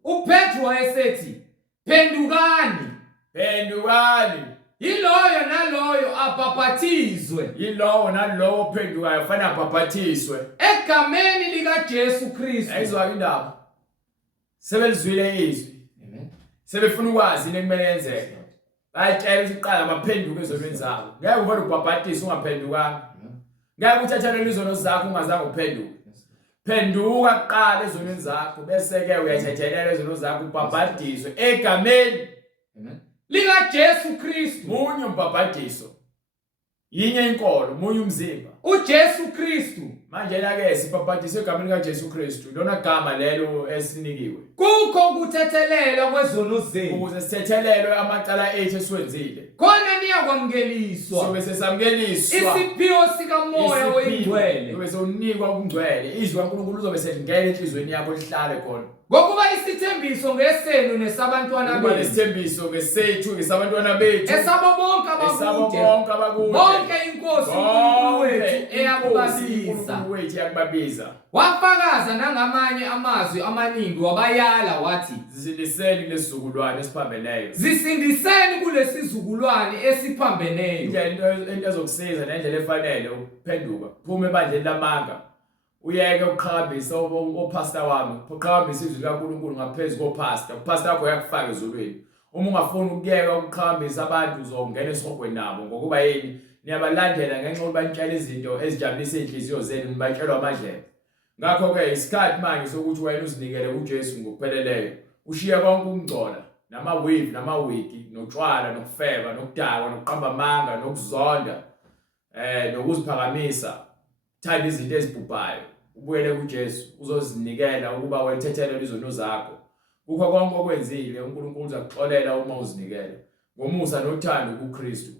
uPetru wayesethi, phendukani. Phendukani. Yiloyo naloyo abhaphathizwe. Yilowo nalowo ophendukayo kufanele abhaphathiswe egameni likaJesu Kristu. Ayizwa indaba. Sebelizwile izwi. Amen. Sebefuna ukwazi into ekumele yenzeke. Bayatshela ukuthi iqala baphenduke ezonweni zabo. Ngeke uvele ubhaphathise ungaphendukanga. Ngeke uthathelwe izono zakho ungazange uphenduke. Phenduka kuqala ezonweni zakho bese ke uyathethelela izono zakho ubhaphathiswe egameni likaJesu Kristu. Munye umbhaphathiso. Yinye inkolo, munye umzimba. uJesu Kristu. Manje ke sibhaphathiswe egameni likaJesu Kristu. Lona gama lelo esinikiwe. Kukho ukuthethelela kwezono zenu. Ukuze sithethelelwe amacala ethu esiwenzile. Khona niyakwamukeliswa. Sobe sesamkeliswa. Isiphiwo sikamoya oyingcwele. Sobe sonikwa ubungcwele. Izwi kaNkulunkulu lizobe selingena enhlizweni yakho lihlale khona. Ngokuba isithembiso ngesenu nesabantwana bethu. Ngoba isithembiso ngesethu ngesabantwana bethu. Esabo bonke abakude. Bonke inkosi uNkulunkulu wethu eyakubabiza. Wafakaza nangamanye amazwi amaningi wabayala wathi, zisindiseni kulesizukulwane esiphambeneyo. Zisindiseni kulesizukulwane esiphambeneyo. Into ezokusiza nendlela efanele ukuphenduka. Phuma ebandleni lamanga. Uyeke ukuqhakambisa opastor wami. Uqhakambisa izwi likaNkulunkulu ngaphezulu kopastor. Upastor wakho uyakufaka ezulwini. Uma ungafuni ukuyeka ukuqhakambisa abantu uzongena esihogweni nabo ngokuba yini niyabalandela ngenxa yokuba nitshela izinto ezijabulisa inhliziyo zenu nibatshelwa amadlebe. Ngakho ke isikhathi manje sokuthi wena uzinikele kuJesu ngokupheleleyo. Ushiye konke ukungcola nama-weave nama-wigi notshwala nokufeba nokudakwa nokuqamba amanga nokuzonda nokuziphakamisa. Thanda izinto ezibhubhayo ubuyele kuJesu uzozinikela ukuba wethethelele izono zakho. Kukho konke okwenzile uNkulunkulu uzakuxolela uma uzinikela ngomusa nothando kuKristu.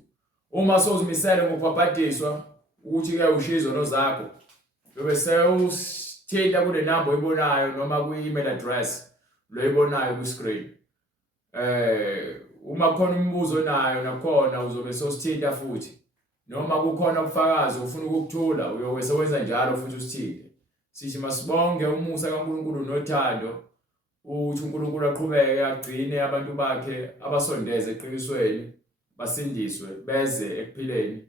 Uma sozimisele ngokubhabhadiswa ukuthi ke ushiye izono zakho bese sewusithinta kule number oyibonayo noma kwi-email address loyibonayo ku-screen. Uma khona umbuzo nayo nakhona uzobe sosithinta futhi noma kukhona ubufakazi ufuna ukukuthula uyobe sewenza njalo futhi usithinte. Sithi masibonge umusa kaNkulunkulu nothando ukuthi uNkulunkulu aqhubeke agcine abantu bakhe abasondeze eqinisweni basindiswe beze ekuphileni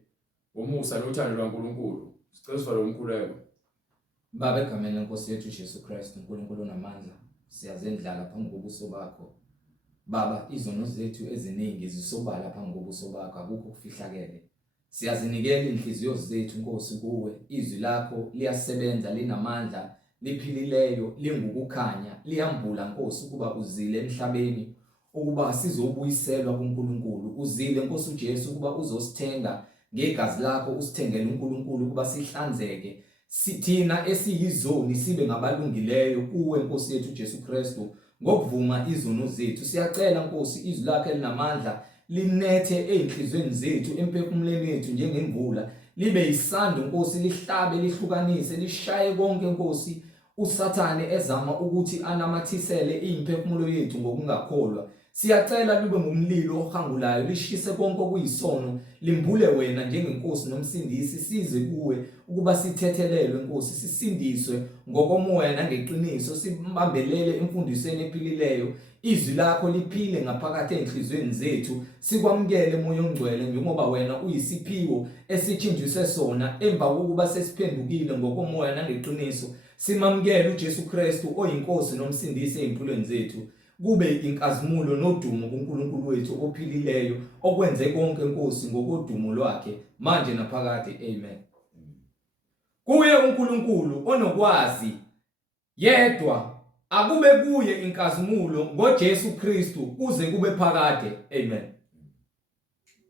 ngomusa nothando lwaNkulunkulu. Sicela sivale umkhuleko. Baba, egameni leNkosi yethu uJesu Kristu, uNkulunkulu namandla, siyazendlala phambi kobuso bakho. Baba, izono zethu eziningi zisobala phambi kobuso bakho, akukho kufihlakele. Siyazinikela inhliziyo zethu Nkosi kuwe. Izwi lakho liyasebenza, linamandla, liphilileyo, lingukukhanya, liyambula Nkosi ukuba uzile emhlabeni, ukuba sizobuyiselwa kuNkulunkulu. Uzile Nkosi uJesu ukuba uzosithenga ngegazi lakho, usithengele uNkulunkulu ukuba sihlanzeke. Sithina esiyizoni sibe ngabalungileyo kuwe Nkosi yethu Jesu Kristu ngokuvuma izono zethu. Siyacela Nkosi izwi lakho elinamandla linethe einhlizweni zethu emphefumulweni wethu njengemvula, libe yisando Nkosi, lihlabe lihlukanise lishaye konke Nkosi uSathane ezama ukuthi anamathisele imphefumulo yethu ngokungakholwa. Siyacela libe ngumlilo ohangulayo, lishise konke okuyisono, limbule wena njengenkosi nomsindisi. Size kuwe ukuba sithethelelwe Nkosi, sisindiswe ngokomoya nangeqiniso, simbambelele emfundisweni ephilileyo. Izwi lakho liphile ngaphakathi enhlizweni zethu, sikwamukele moya ongcwele njengoba wena uyisiphiwo esithinjiswe sona emva kokuba sesiphendukile ngokomoya nangeqiniso. Simamukele uJesu Kristu oyinkosi nomsindisi empilweni zethu. Kube inkazimulo nodumo kuNkulunkulu wethu ophilileyo okwenze konke Nkosi ngokodumo lwakhe manje naphakade. Amen. Kuye uNkulunkulu onokwazi yedwa, akube kuye inkazimulo ngoJesu Kristu kuze kube phakade. Amen.